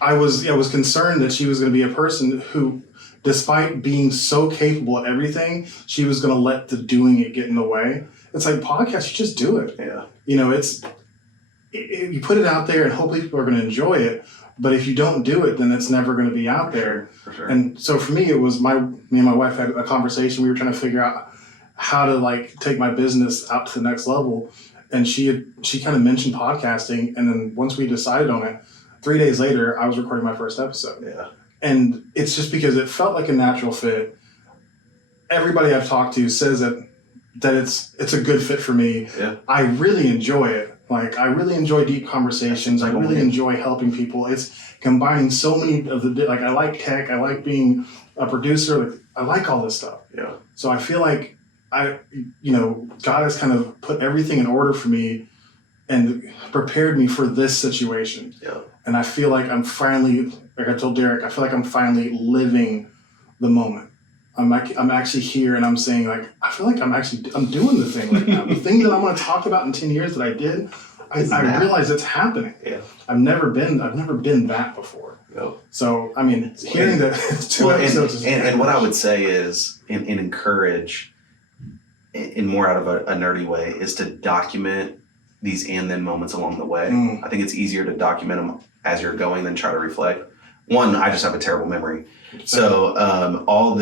I was concerned that she was going to be a person who, despite being so capable at everything, she was going to let the doing it get in the way. It's like podcast, you just do it. Yeah. You put it out there and hopefully people are going to enjoy it. But if you don't do it, then it's never going to be out there. For sure. And so for me, it was me and my wife had a conversation. We were trying to figure out how to like take my business out to the next level. And she kind of mentioned podcasting. And then once we decided on it, 3 days later, I was recording my first episode. Yeah. And it's just because it felt like a natural fit. Everybody I've talked to says that it's a good fit for me. Yeah. I really enjoy it. Like, I really enjoy deep conversations. I really enjoy helping people. It's combining so many of I like tech. I like being a producer. I like all this stuff. Yeah. So I feel like God has kind of put everything in order for me and prepared me for this situation. Yeah. And I feel like I'm finally, like I told Derek, I feel like I'm finally living the moment. I'm actually here, and I'm saying, like, I feel like I'm doing the thing right now. The thing that I'm going to talk about in 10 years that I did, I realize it's happening. Yeah. I've never been that before. Yep. So, I mean, hearing that 2 episodes is and what I would say is, and encourage, in more out of a nerdy way, is to document these and then moments along the way. I think it's easier to document them as you're going than try to reflect. One, I just have a terrible memory. So all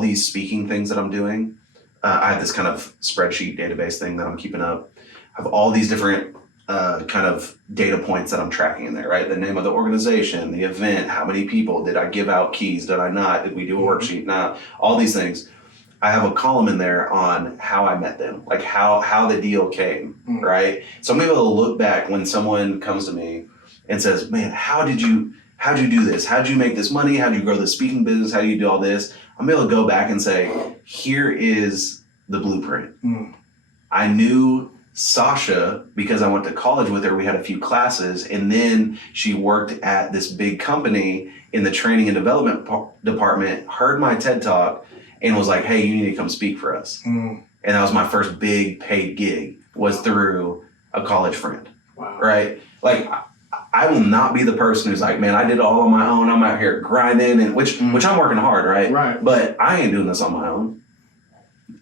these speaking things that I'm doing, I have this kind of spreadsheet database thing that I'm keeping up. I have all these different kind of data points that I'm tracking in there, right? The name of the organization, the event, how many people, did I give out keys, did I not, did we do a worksheet, not, all these things. I have a column in there on how I met them, like how the deal came, right? So I'm able to look back when someone comes to me and says, man, how'd you do this? How'd you make this money? How'd you grow the speaking business? How do you do all this? I'm able to go back and say, here is the blueprint. I knew Sasha because I went to college with her. We had a few classes, and then she worked at this big company in the training and development department, heard my TED Talk, and was like, hey, you need to come speak for us. And that was my first big paid gig, was through a college friend. Wow. Right? Like, I will not be the person who's like, man, I did it all on my own. I'm out here grinding, and which I'm working hard, right? Right. But I ain't doing this on my own.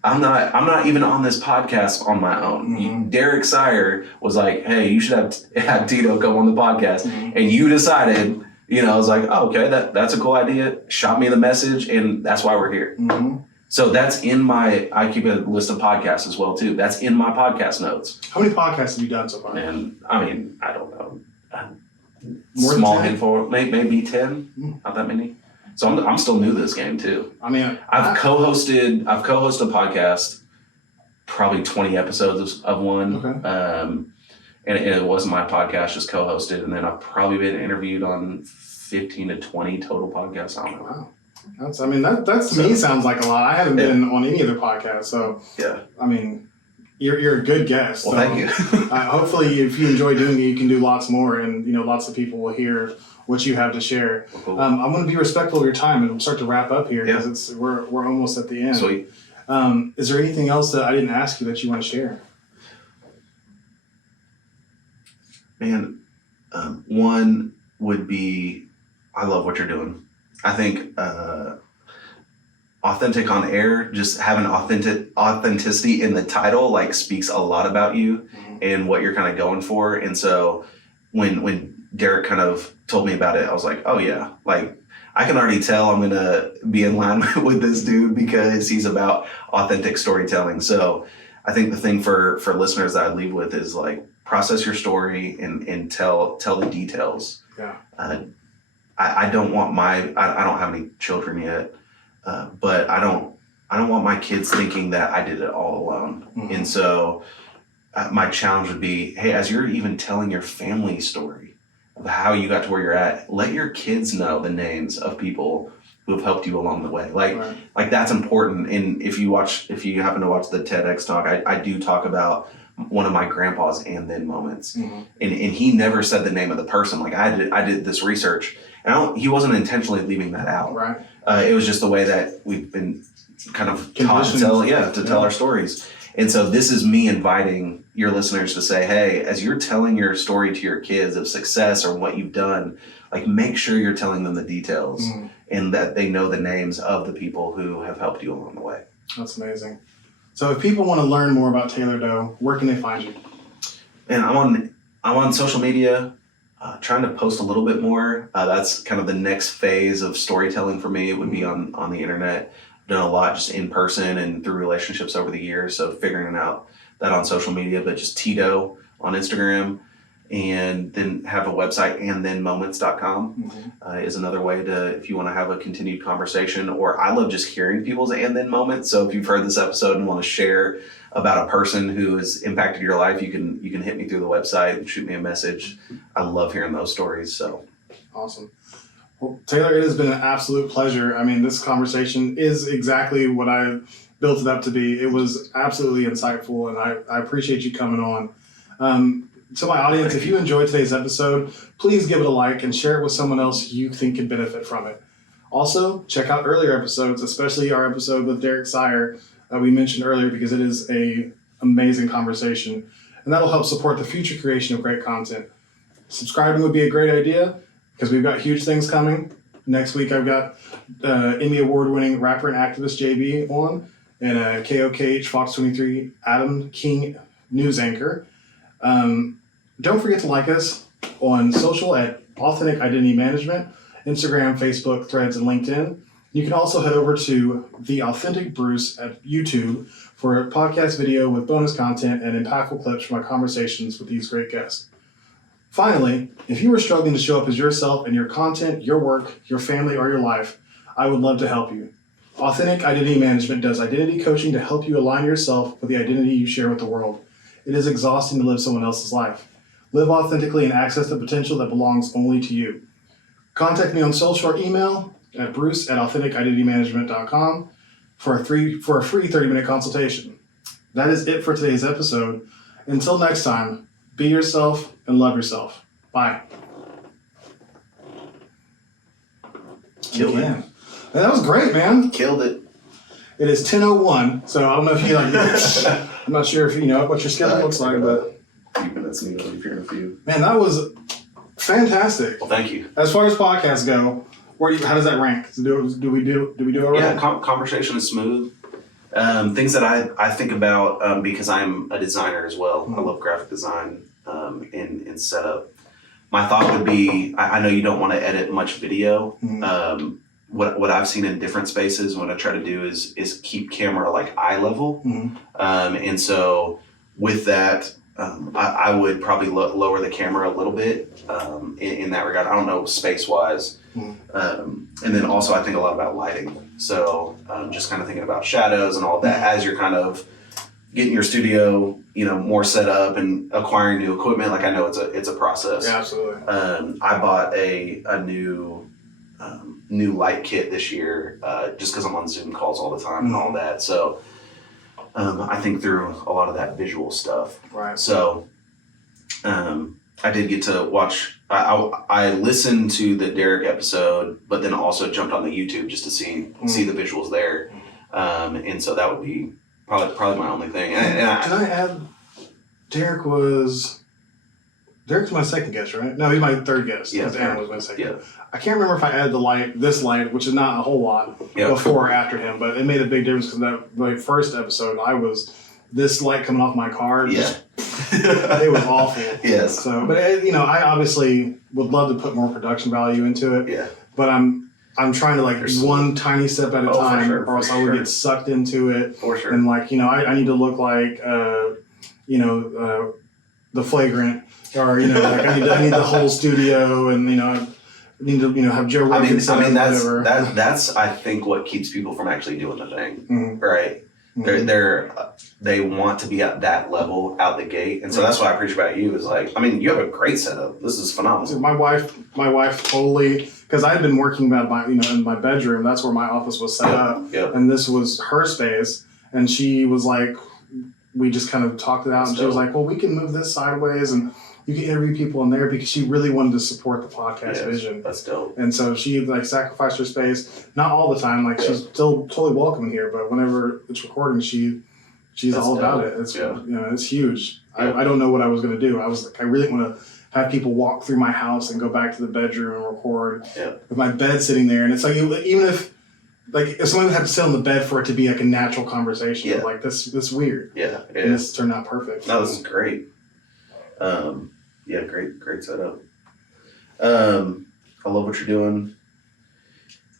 I'm not even on this podcast on my own. Derek Sire was like, hey, you should have Tito come on the podcast. And you decided, I was like, oh, okay, that's a cool idea. Shot me the message, and that's why we're here. So that's I keep a list of podcasts as well, too. That's in my podcast notes. How many podcasts have you done so far? And I mean, I don't know. More than Small 10? handful, maybe 10, not that many. So I'm still new to this game too. I mean, I've co-hosted a podcast, probably 20 episodes of one. Okay. And it wasn't my podcast, just co-hosted. And then I've probably been interviewed on 15 to 20 total podcasts. I don't know. Wow. That's to me sounds like a lot. I haven't been on any other podcast, so yeah. I mean, you're a good guest. Well, so, thank you. Hopefully, if you enjoy doing it, you can do lots more, and lots of people will hear what you have to share. Cool. I'm going to be respectful of your time, and we'll start to wrap up here because we're almost at the end. Sweet. Is there anything else that I didn't ask you that you want to share? Man, one would be, I love what you're doing. I think authentic on air, just having authenticity in the title, like, speaks a lot about you and what you're kind of going for. And so when Derek kind of told me about it, I was like, oh yeah, like, I can already tell I'm going to be in line with this dude because he's about authentic storytelling. So I think the thing for listeners that I leave with is, like, process your story and tell the details. Yeah. I don't want I don't have any children yet, but I don't want my kids thinking that I did it all alone. Mm-hmm. And so my challenge would be, hey, as you're even telling your family story of how you got to where you're at, let your kids know the names of people who have helped you along the way. Like that's important. And if you happen to watch the TEDx talk, I do talk about one of my grandpa's and then moments. Mm-hmm. And he never said the name of the person. Like, I did this research, and he wasn't intentionally leaving that out. Right. It was just the way that we've been kind of taught to tell our stories. And so this is me inviting your listeners to say, hey, as you're telling your story to your kids of success or what you've done, like, make sure you're telling them the details and that they know the names of the people who have helped you along the way. That's amazing. So if people want to learn more about Taylor Doe, where can they find you? And I'm on social media, trying to post a little bit more. That's kind of the next phase of storytelling for me. It would be on the internet. I've done a lot just in person and through relationships over the years. So figuring out that on social media, but just Doe on Instagram, and then have a website, andthenmoments.com is another way to, if you want to have a continued conversation. Or I love just hearing people's and then moments. So if you've heard this episode and want to share about a person who has impacted your life, you can hit me through the website and shoot me a message. I love hearing those stories. So awesome. Well, Taylor, it has been an absolute pleasure. I mean, this conversation is exactly what I built it up to be. It was absolutely insightful, and I appreciate you coming on. To my audience, if you enjoyed today's episode, please give it a like and share it with someone else you think could benefit from it. Also, check out earlier episodes, especially our episode with Derek Sire that we mentioned earlier, because it is an amazing conversation, and that'll help support the future creation of great content. Subscribing would be a great idea because we've got huge things coming. Next week, I've got Emmy Award-winning rapper and activist JB on, and KOKH Fox 23 Adam King news anchor. Don't forget to like us on social at Authentic Identity Management, Instagram, Facebook, Threads, and LinkedIn. You can also head over to The Authentic Bruce at YouTube for a podcast video with bonus content and impactful clips from my conversations with these great guests. Finally, if you are struggling to show up as yourself in your content, your work, your family, or your life, I would love to help you. Authentic Identity Management does identity coaching to help you align yourself with the identity you share with the world. It is exhausting to live someone else's life. Live authentically and access the potential that belongs only to you. Contact me on social or email at bruce@authenticidentitymanagement.com for a free 30-minute consultation. That is it for today's episode. Until next time, be yourself and love yourself. Bye. Killed it. That was great, man. Killed it. It is 10:01, so I don't know if you I'm not sure if you know what your schedule looks like, but a few minutes, if you're in a few. Man, that was fantastic. Well, thank you. As far as podcasts go, how does that rank? Do we do it right? Yeah, conversation is smooth. Things that I think about because I'm a designer as well. I love graphic design and setup. My thought would be, I know you don't want to edit much video. What I've seen in different spaces, what I try to do is keep camera like eye level. And so with that, I would probably lower the camera a little bit in that regard. I don't know, space-wise. And then also I think a lot about lighting. So just kind of thinking about shadows and all that as you're kind of getting your studio, more set up and acquiring new equipment. Like, I know it's a process. Yeah, absolutely. I bought a new new light kit this year, just because I'm on Zoom calls all the time and all that. So I think through a lot of that visual stuff. Right. So I did get to watch. I listened to the Derek episode, but then also jumped on the YouTube just to see the visuals there. And so that would be probably my only thing. Can I add? Derek's my second guest, right? No, he's my third guest. Yeah, Aaron was my second. Yeah. I can't remember if I added this light, which is not a whole lot, before or after him, but it made a big difference because that my first episode, this light coming off my car. It was awful. Yes. So, but I obviously would love to put more production value into it. Yeah. But I'm trying to one tiny step at a time, or else I would get sucked into it. For sure. And I need to look like the Flagrant, or I need the whole studio, and I need to have Joe Rogan that's I think what keeps people from actually doing the thing, right? Mm-hmm. They want to be at that level out the gate, and so that's what I appreciate about you is you have a great setup. This is phenomenal. So my wife totally, because I had been working in my bedroom. That's where my office was set up, and this was her space, and she was like, we just kind of talked it out, and she was like, well, we can move this sideways, and you can interview people in there, because she really wanted to support the podcast vision. That's dope. And so she sacrificed her space, not all the time. She's still totally welcome here, but whenever it's recording, she's that's all about it. It's it's huge. Yeah. I don't know what I was going to do. I was I really want to have people walk through my house and go back to the bedroom and record with my bed sitting there, and it's even if someone had to sit on the bed for it to be a natural conversation, this weird. Yeah. And this turned out perfect. No, this is great. Great setup. I love what you're doing.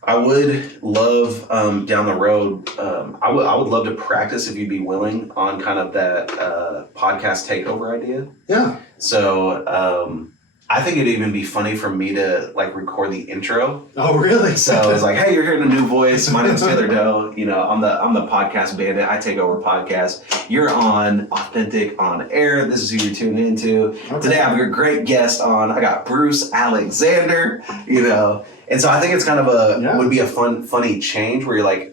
I would love down the road. I would love to practice, if you'd be willing, on kind of that podcast takeover idea. Yeah. So I think it'd even be funny for me to record the intro. Oh, really? So it's hey, you're hearing a new voice. My name's Taylor Doe. I'm the podcast bandit. I take over podcasts. You're on Authentic on Air. This is who you're tuned into. Okay. Today I have a great guest on. I got Bruce Alexander. And so I think it's kind of would be a funny change where you're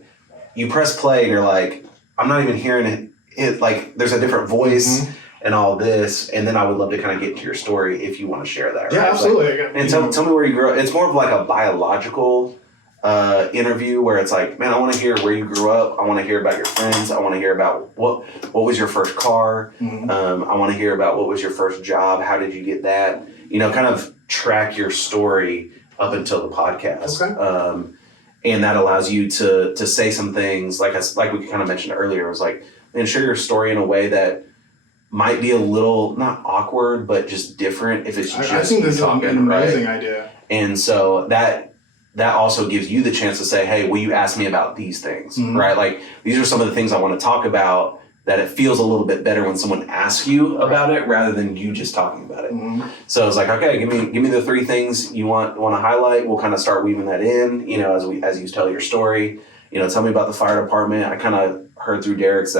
you press play and you're I'm not even hearing it. There's a different voice. Mm-hmm. And all this, and then I would love to kind of get into your story if you want to share that. Right? Yeah, absolutely. And tell me where you grew up. It's more of a biological interview where it's man, I want to hear where you grew up. I want to hear about your friends. I want to hear about what was your first car. Mm-hmm. I want to hear about what was your first job. How did you get that? Kind of track your story up until the podcast. Okay. And that allows you to say some things like we kind of mentioned earlier. It was and share your story in a way that might be a little not awkward, but just different if it's just I think this is an amazing idea. And so that also gives you the chance to say, hey, will you ask me about these things, right? These are some of the things I want to talk about, that it feels a little bit better when someone asks you about it rather than you just talking about it. Mm-hmm. So it's okay, give me the 3 things you want to highlight. We'll kind of start weaving that in, as you tell your story. Tell me about the fire department. I kind of heard through Derek's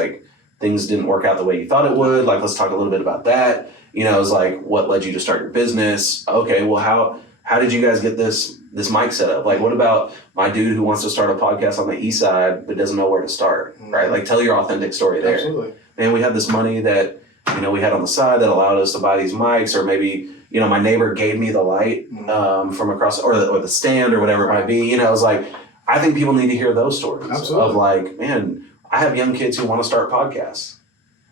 things didn't work out the way you thought it would. Let's talk a little bit about that. It's what led you to start your business? Okay, well, how did you guys get this mic set up? What about my dude who wants to start a podcast on the east side but doesn't know where to start, right? Tell your authentic story there. Absolutely. Man, we had this money that, we had on the side that allowed us to buy these mics, or maybe, my neighbor gave me the light from across, or the stand or whatever it might be. I think people need to hear those stories. Absolutely. Of man, I have young kids who want to start podcasts,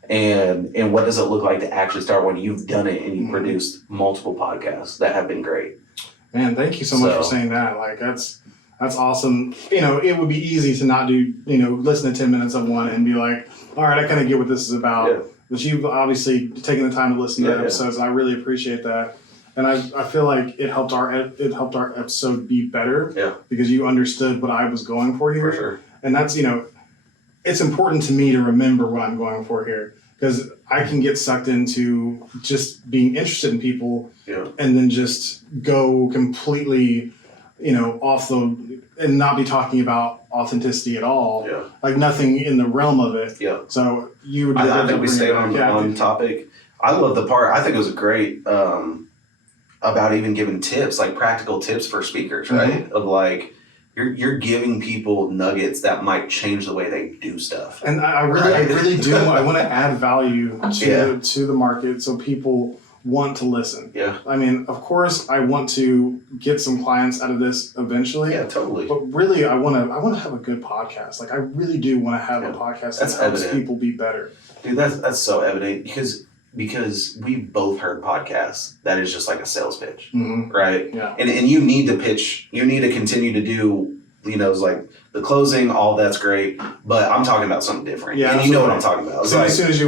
and what does it look like to actually start when you've done it and you've produced multiple podcasts that have been great. Man, thank you so much for saying that. That's awesome. It would be easy to not do, listen to 10 minutes of one and be all right, I kind of get what this is about. Yeah. But you've obviously taken the time to listen to episodes, and I really appreciate that. And I feel like it helped our episode be better because you understood what I was going for here. For sure. And that's, it's important to me to remember what I'm going for here, because I can get sucked into just being interested in people and then just go completely, off and not be talking about authenticity at all. Yeah. Nothing in the realm of it. Yeah. So you would. I think we stayed on topic. I love the part. I think it was a great. about even giving tips, like practical tips for speakers, right? Of like, you're giving people nuggets that might change the way they do stuff. And I really do. I want to add value to the market so people want to listen. Yeah. I mean, of course, I want to get some clients out of this eventually. Yeah, totally. But really, I want to have a good podcast. Like, I really do want to have a podcast that helps people be better. Dude, that's so evident because we've both heard podcasts that is just like a sales pitch, right? Yeah. And you need to pitch. You need to continue to do. It's like the closing, all that's great, but I'm talking about something different. Yeah, and you know what I'm talking about. As soon as you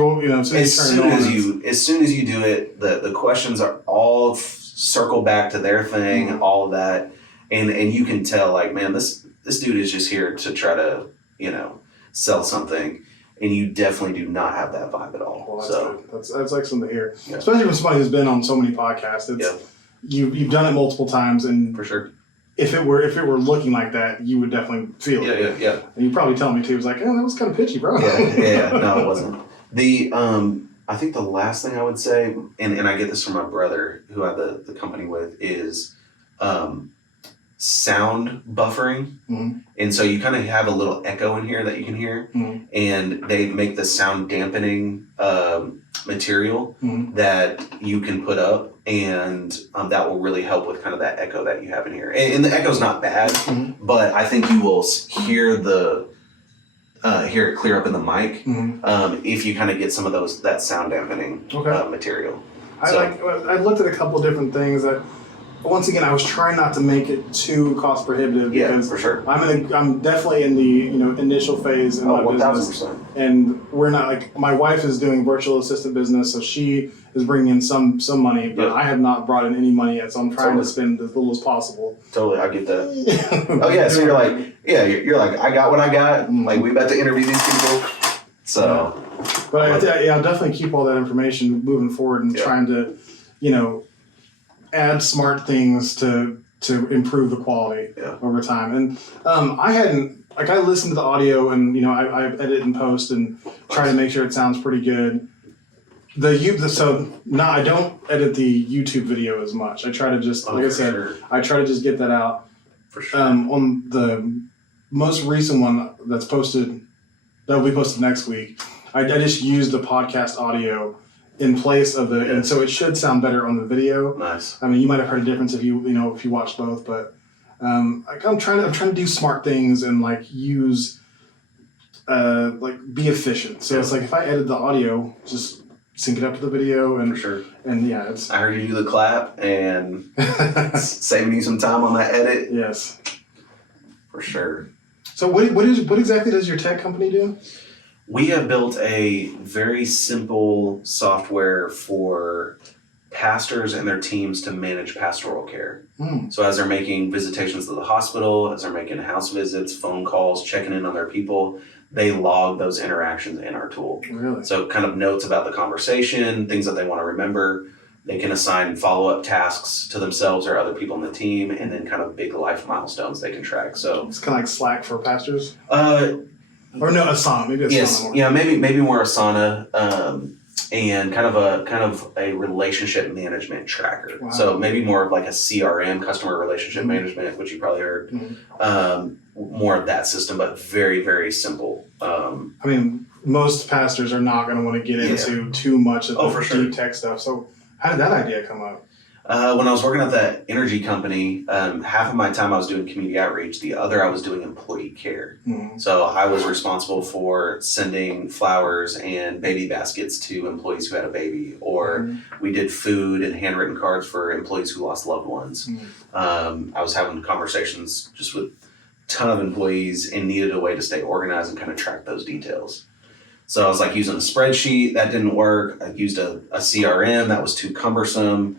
do it, the questions are all circle back to their thing, all of that, and you can tell, like, man, this dude is just here to try to sell something, and you definitely do not have that vibe at all. Well, that's so good. That's excellent to hear, yeah. Especially from somebody who's been on so many podcasts. You've done it multiple times, and for sure. If it were looking like that, you would definitely feel it. Yeah. And you probably tell me too. It was like, that was kind of pitchy, bro. Yeah. No, it wasn't. I think the last thing I would say, and I get this from my brother, who I had the company with, is sound buffering. And so you kind of have a little echo in here that you can hear, and they make the sound dampening material that you can put up, and that will really help with kind of that echo that you have in here. And the echo's not bad, but I think you will hear hear it clear up in the mic if you kind of get some of that sound dampening material. I looked at a couple of different things that. Once again, I was trying not to make it too cost prohibitive because for sure. I'm definitely in the initial phase in my 1000%. business, and we're not like my wife is doing virtual assistant business, so she is bringing in some money, but I have not brought in any money yet, so I'm trying to spend as little as possible. Totally, I get that. Oh yeah, so you're like I got what I got. Like we about to interview these people, so. But I'll definitely keep all that information moving forward and trying to, add smart things to improve the quality over time. And I listened to the audio and I edit and post and try to make sure it sounds pretty good. I don't edit the YouTube video as much. I try to just I try to just get that out. For sure. On the most recent one that will be posted next week, I just used the podcast audio in place of and so it should sound better on the video. Nice. I mean, you might have heard a difference if you watch both, but I'm trying to do smart things and use be efficient. So it's like if I edit the audio, just sync it up to the video and for sure. And it's. I heard you do the clap and saving you some time on that edit. Yes. For sure. So what exactly does your tech company do? We have built a very simple software for pastors and their teams to manage pastoral care. So as they're making visitations to the hospital, as they're making house visits, phone calls, checking in on their people, they log those interactions in our tool. Really? So kind of notes about the conversation, things that they want to remember. They can assign follow-up tasks to themselves or other people in the team, and then kind of big life milestones they can track. So it's kind of like Slack for pastors? Or no, Asana. Maybe Asana. Yes, more. Yeah, maybe more Asana, and kind of a relationship management tracker. Wow. So maybe more of like a CRM, customer relationship management, which you probably heard. More of that system, but very, very simple. I mean, most pastors are not going to want to get into too much of the deep tech stuff. So how did that idea come up? When I was working at that energy company, half of my time I was doing community outreach. The other I was doing employee care. So I was responsible for sending flowers and baby baskets to employees who had a baby, or we did food and handwritten cards for employees who lost loved ones. I was having conversations just with a ton of employees and needed a way to stay organized and kind of track those details. So I was like using a spreadsheet, that didn't work. I used a CRM, that was too cumbersome.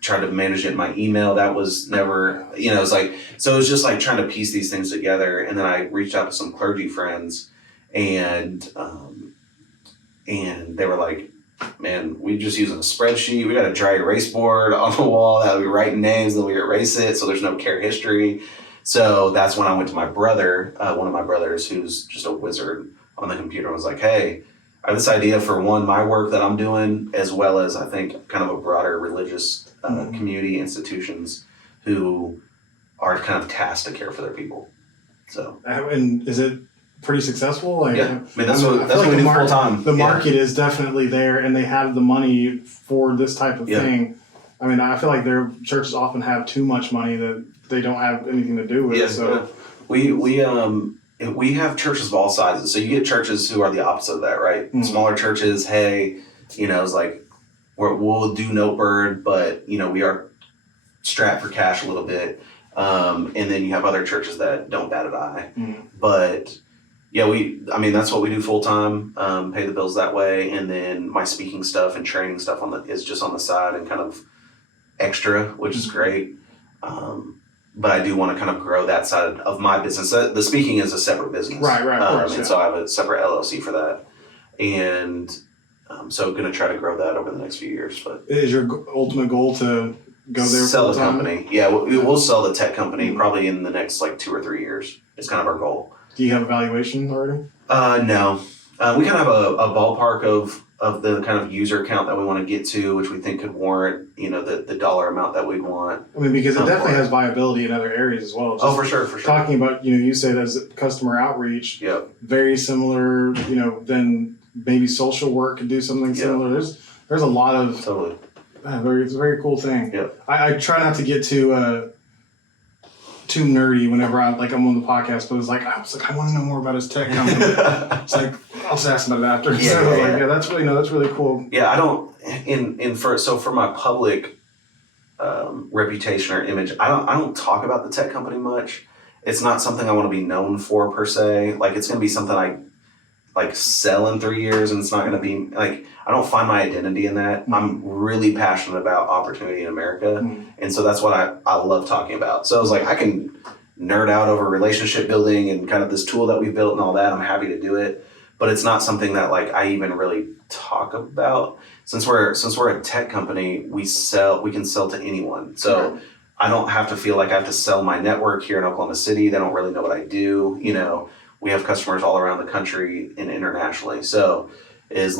Tried to manage it in my email. That was never, it was like, so it was just like trying to piece these things together. And then I reached out to some clergy friends and they were like, man, we just using a spreadsheet. We got a dry erase board on the wall that we write names, then we erase it. So there's no care history. So that's when I went to my brother, one of my brothers who's just a wizard on the computer, and was like, hey, I have this idea for my work that I'm doing, as well as I think kind of a broader religious community institutions who are kind of tasked to care for their people. So, and is it pretty successful? Like, yeah, I mean that's I what feel that's like what we the do full time. The market is definitely there, and they have the money for this type of thing. I mean, I feel like their churches often have too much money that they don't have anything to do with. Yeah, So we have churches of all sizes. So you get churches who are the opposite of that, right? Mm-hmm. Smaller churches, hey, it's like we'll do Notebird, but we are strapped for cash a little bit. And then you have other churches that don't bat an eye. Mm-hmm. But yeah, that's what we do full time, pay the bills that way. And then my speaking stuff and training stuff is just on the side and kind of extra, which is great. But I do want to kind of grow that side of my business. The speaking is a separate business. Right, of course, and so I have a separate LLC for that. And so going to try to grow that over the next few years. But is your ultimate goal to go there sell the full-time? company? Yeah, we'll sell the tech company probably in the next 2 or 3 years. It's kind of our goal. Do you have a valuation already? No. We kind of have a ballpark of the kind of user count that we want to get to, which we think could warrant, the dollar amount that we'd want. I mean, because it definitely has viability in other areas as well. For sure. Talking about, you said as customer outreach, Yep. very similar, then maybe social work could do something similar. There's a lot of totally. It's a very cool thing. Yep. I try not to get too nerdy whenever I'm on the podcast, but I want to know more about his tech company. It's like I'll just ask him about it after. That's really cool. Yeah, I don't for my public reputation or image, I don't talk about the tech company much. It's not something I want to be known for per se. It's going to be something I sell in 3 years, and it's not going to be I don't find my identity in that. Mm-hmm. I'm really passionate about opportunity in America, and so that's what I love talking about. So I was I can nerd out over relationship building and kind of this tool that we built and all that. I'm happy to do it, but it's not something that I even really talk about. Since we're a tech company, we can sell to anyone. So I don't have to feel like I have to sell my network here in Oklahoma City. They don't really know what I do. We have customers all around the country and internationally. So is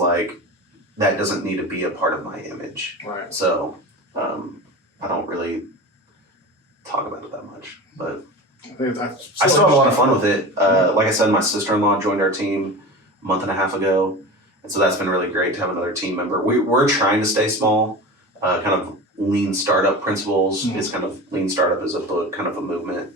that doesn't need to be a part of my image. Right. So I don't really talk about it that much, but I still have a lot of fun with it. Like I said, my sister-in-law joined our team a month and a half ago. And so that's been really great to have another team member. We're trying to stay small, kind of lean startup principles. Mm-hmm. It's kind of lean startup is a book, kind of a movement.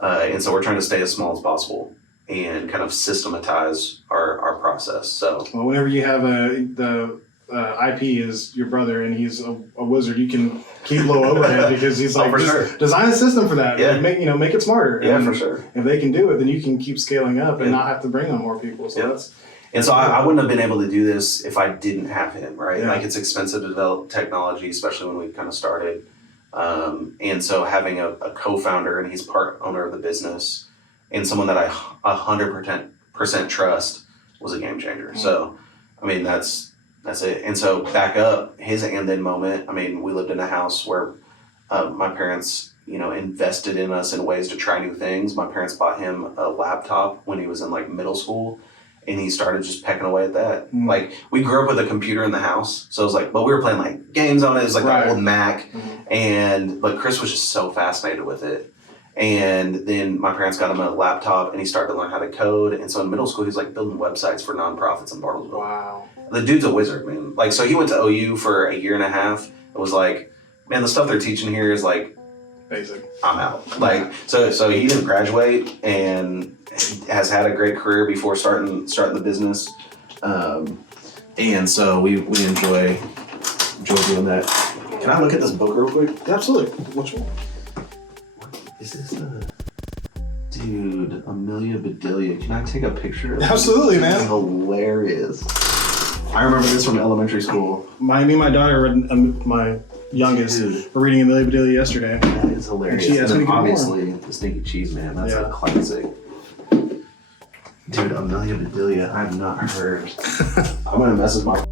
And so we're trying to stay as small as possible and kind of systematize our process. So whenever you have the IP is your brother and he's a wizard, you can keep low overhead because he's design a system for that. Yeah. Make it smarter. Yeah, and for sure. If they can do it, then you can keep scaling up and not have to bring on more people. So And so I wouldn't have been able to do this if I didn't have him, right? Yeah. It's expensive to develop technology, especially when we kind of started. And so having a co-founder, and he's part owner of the business, and someone that I 100% trust was a game changer. Mm-hmm. So, that's it. And so back up his and then moment. We lived in a house where my parents, invested in us in ways to try new things. My parents bought him a laptop when he was in like middle school, and he started just pecking away at that. Mm-hmm. Like we grew up with a computer in the house, so it was like, but we were playing like games on it. It was like right. an old Mac, mm-hmm. But Chris was just so fascinated with it. And then my parents got him a laptop, and he started to learn how to code. And so in middle school, he's like building websites for nonprofits in Bartlesville. Wow. The dude's a wizard, man. Like, so he went to OU for a year and a half. It was like, man, the stuff they're teaching here is like basic. I'm out. Like, so he didn't graduate and has had a great career before starting the business. And so we enjoy doing that. Can I look at this book real quick? Absolutely. Which one? Is this dude, Amelia Bedelia? Can I take a picture of Absolutely, this? man. It's hilarious. I remember this from elementary school. Me and my daughter read, my youngest, were reading Amelia Bedelia yesterday. That is hilarious. And she asked me to get obviously, The Stinky Cheese Man. That's a classic. Dude, Amelia Bedelia, I've not heard. I'm going to message my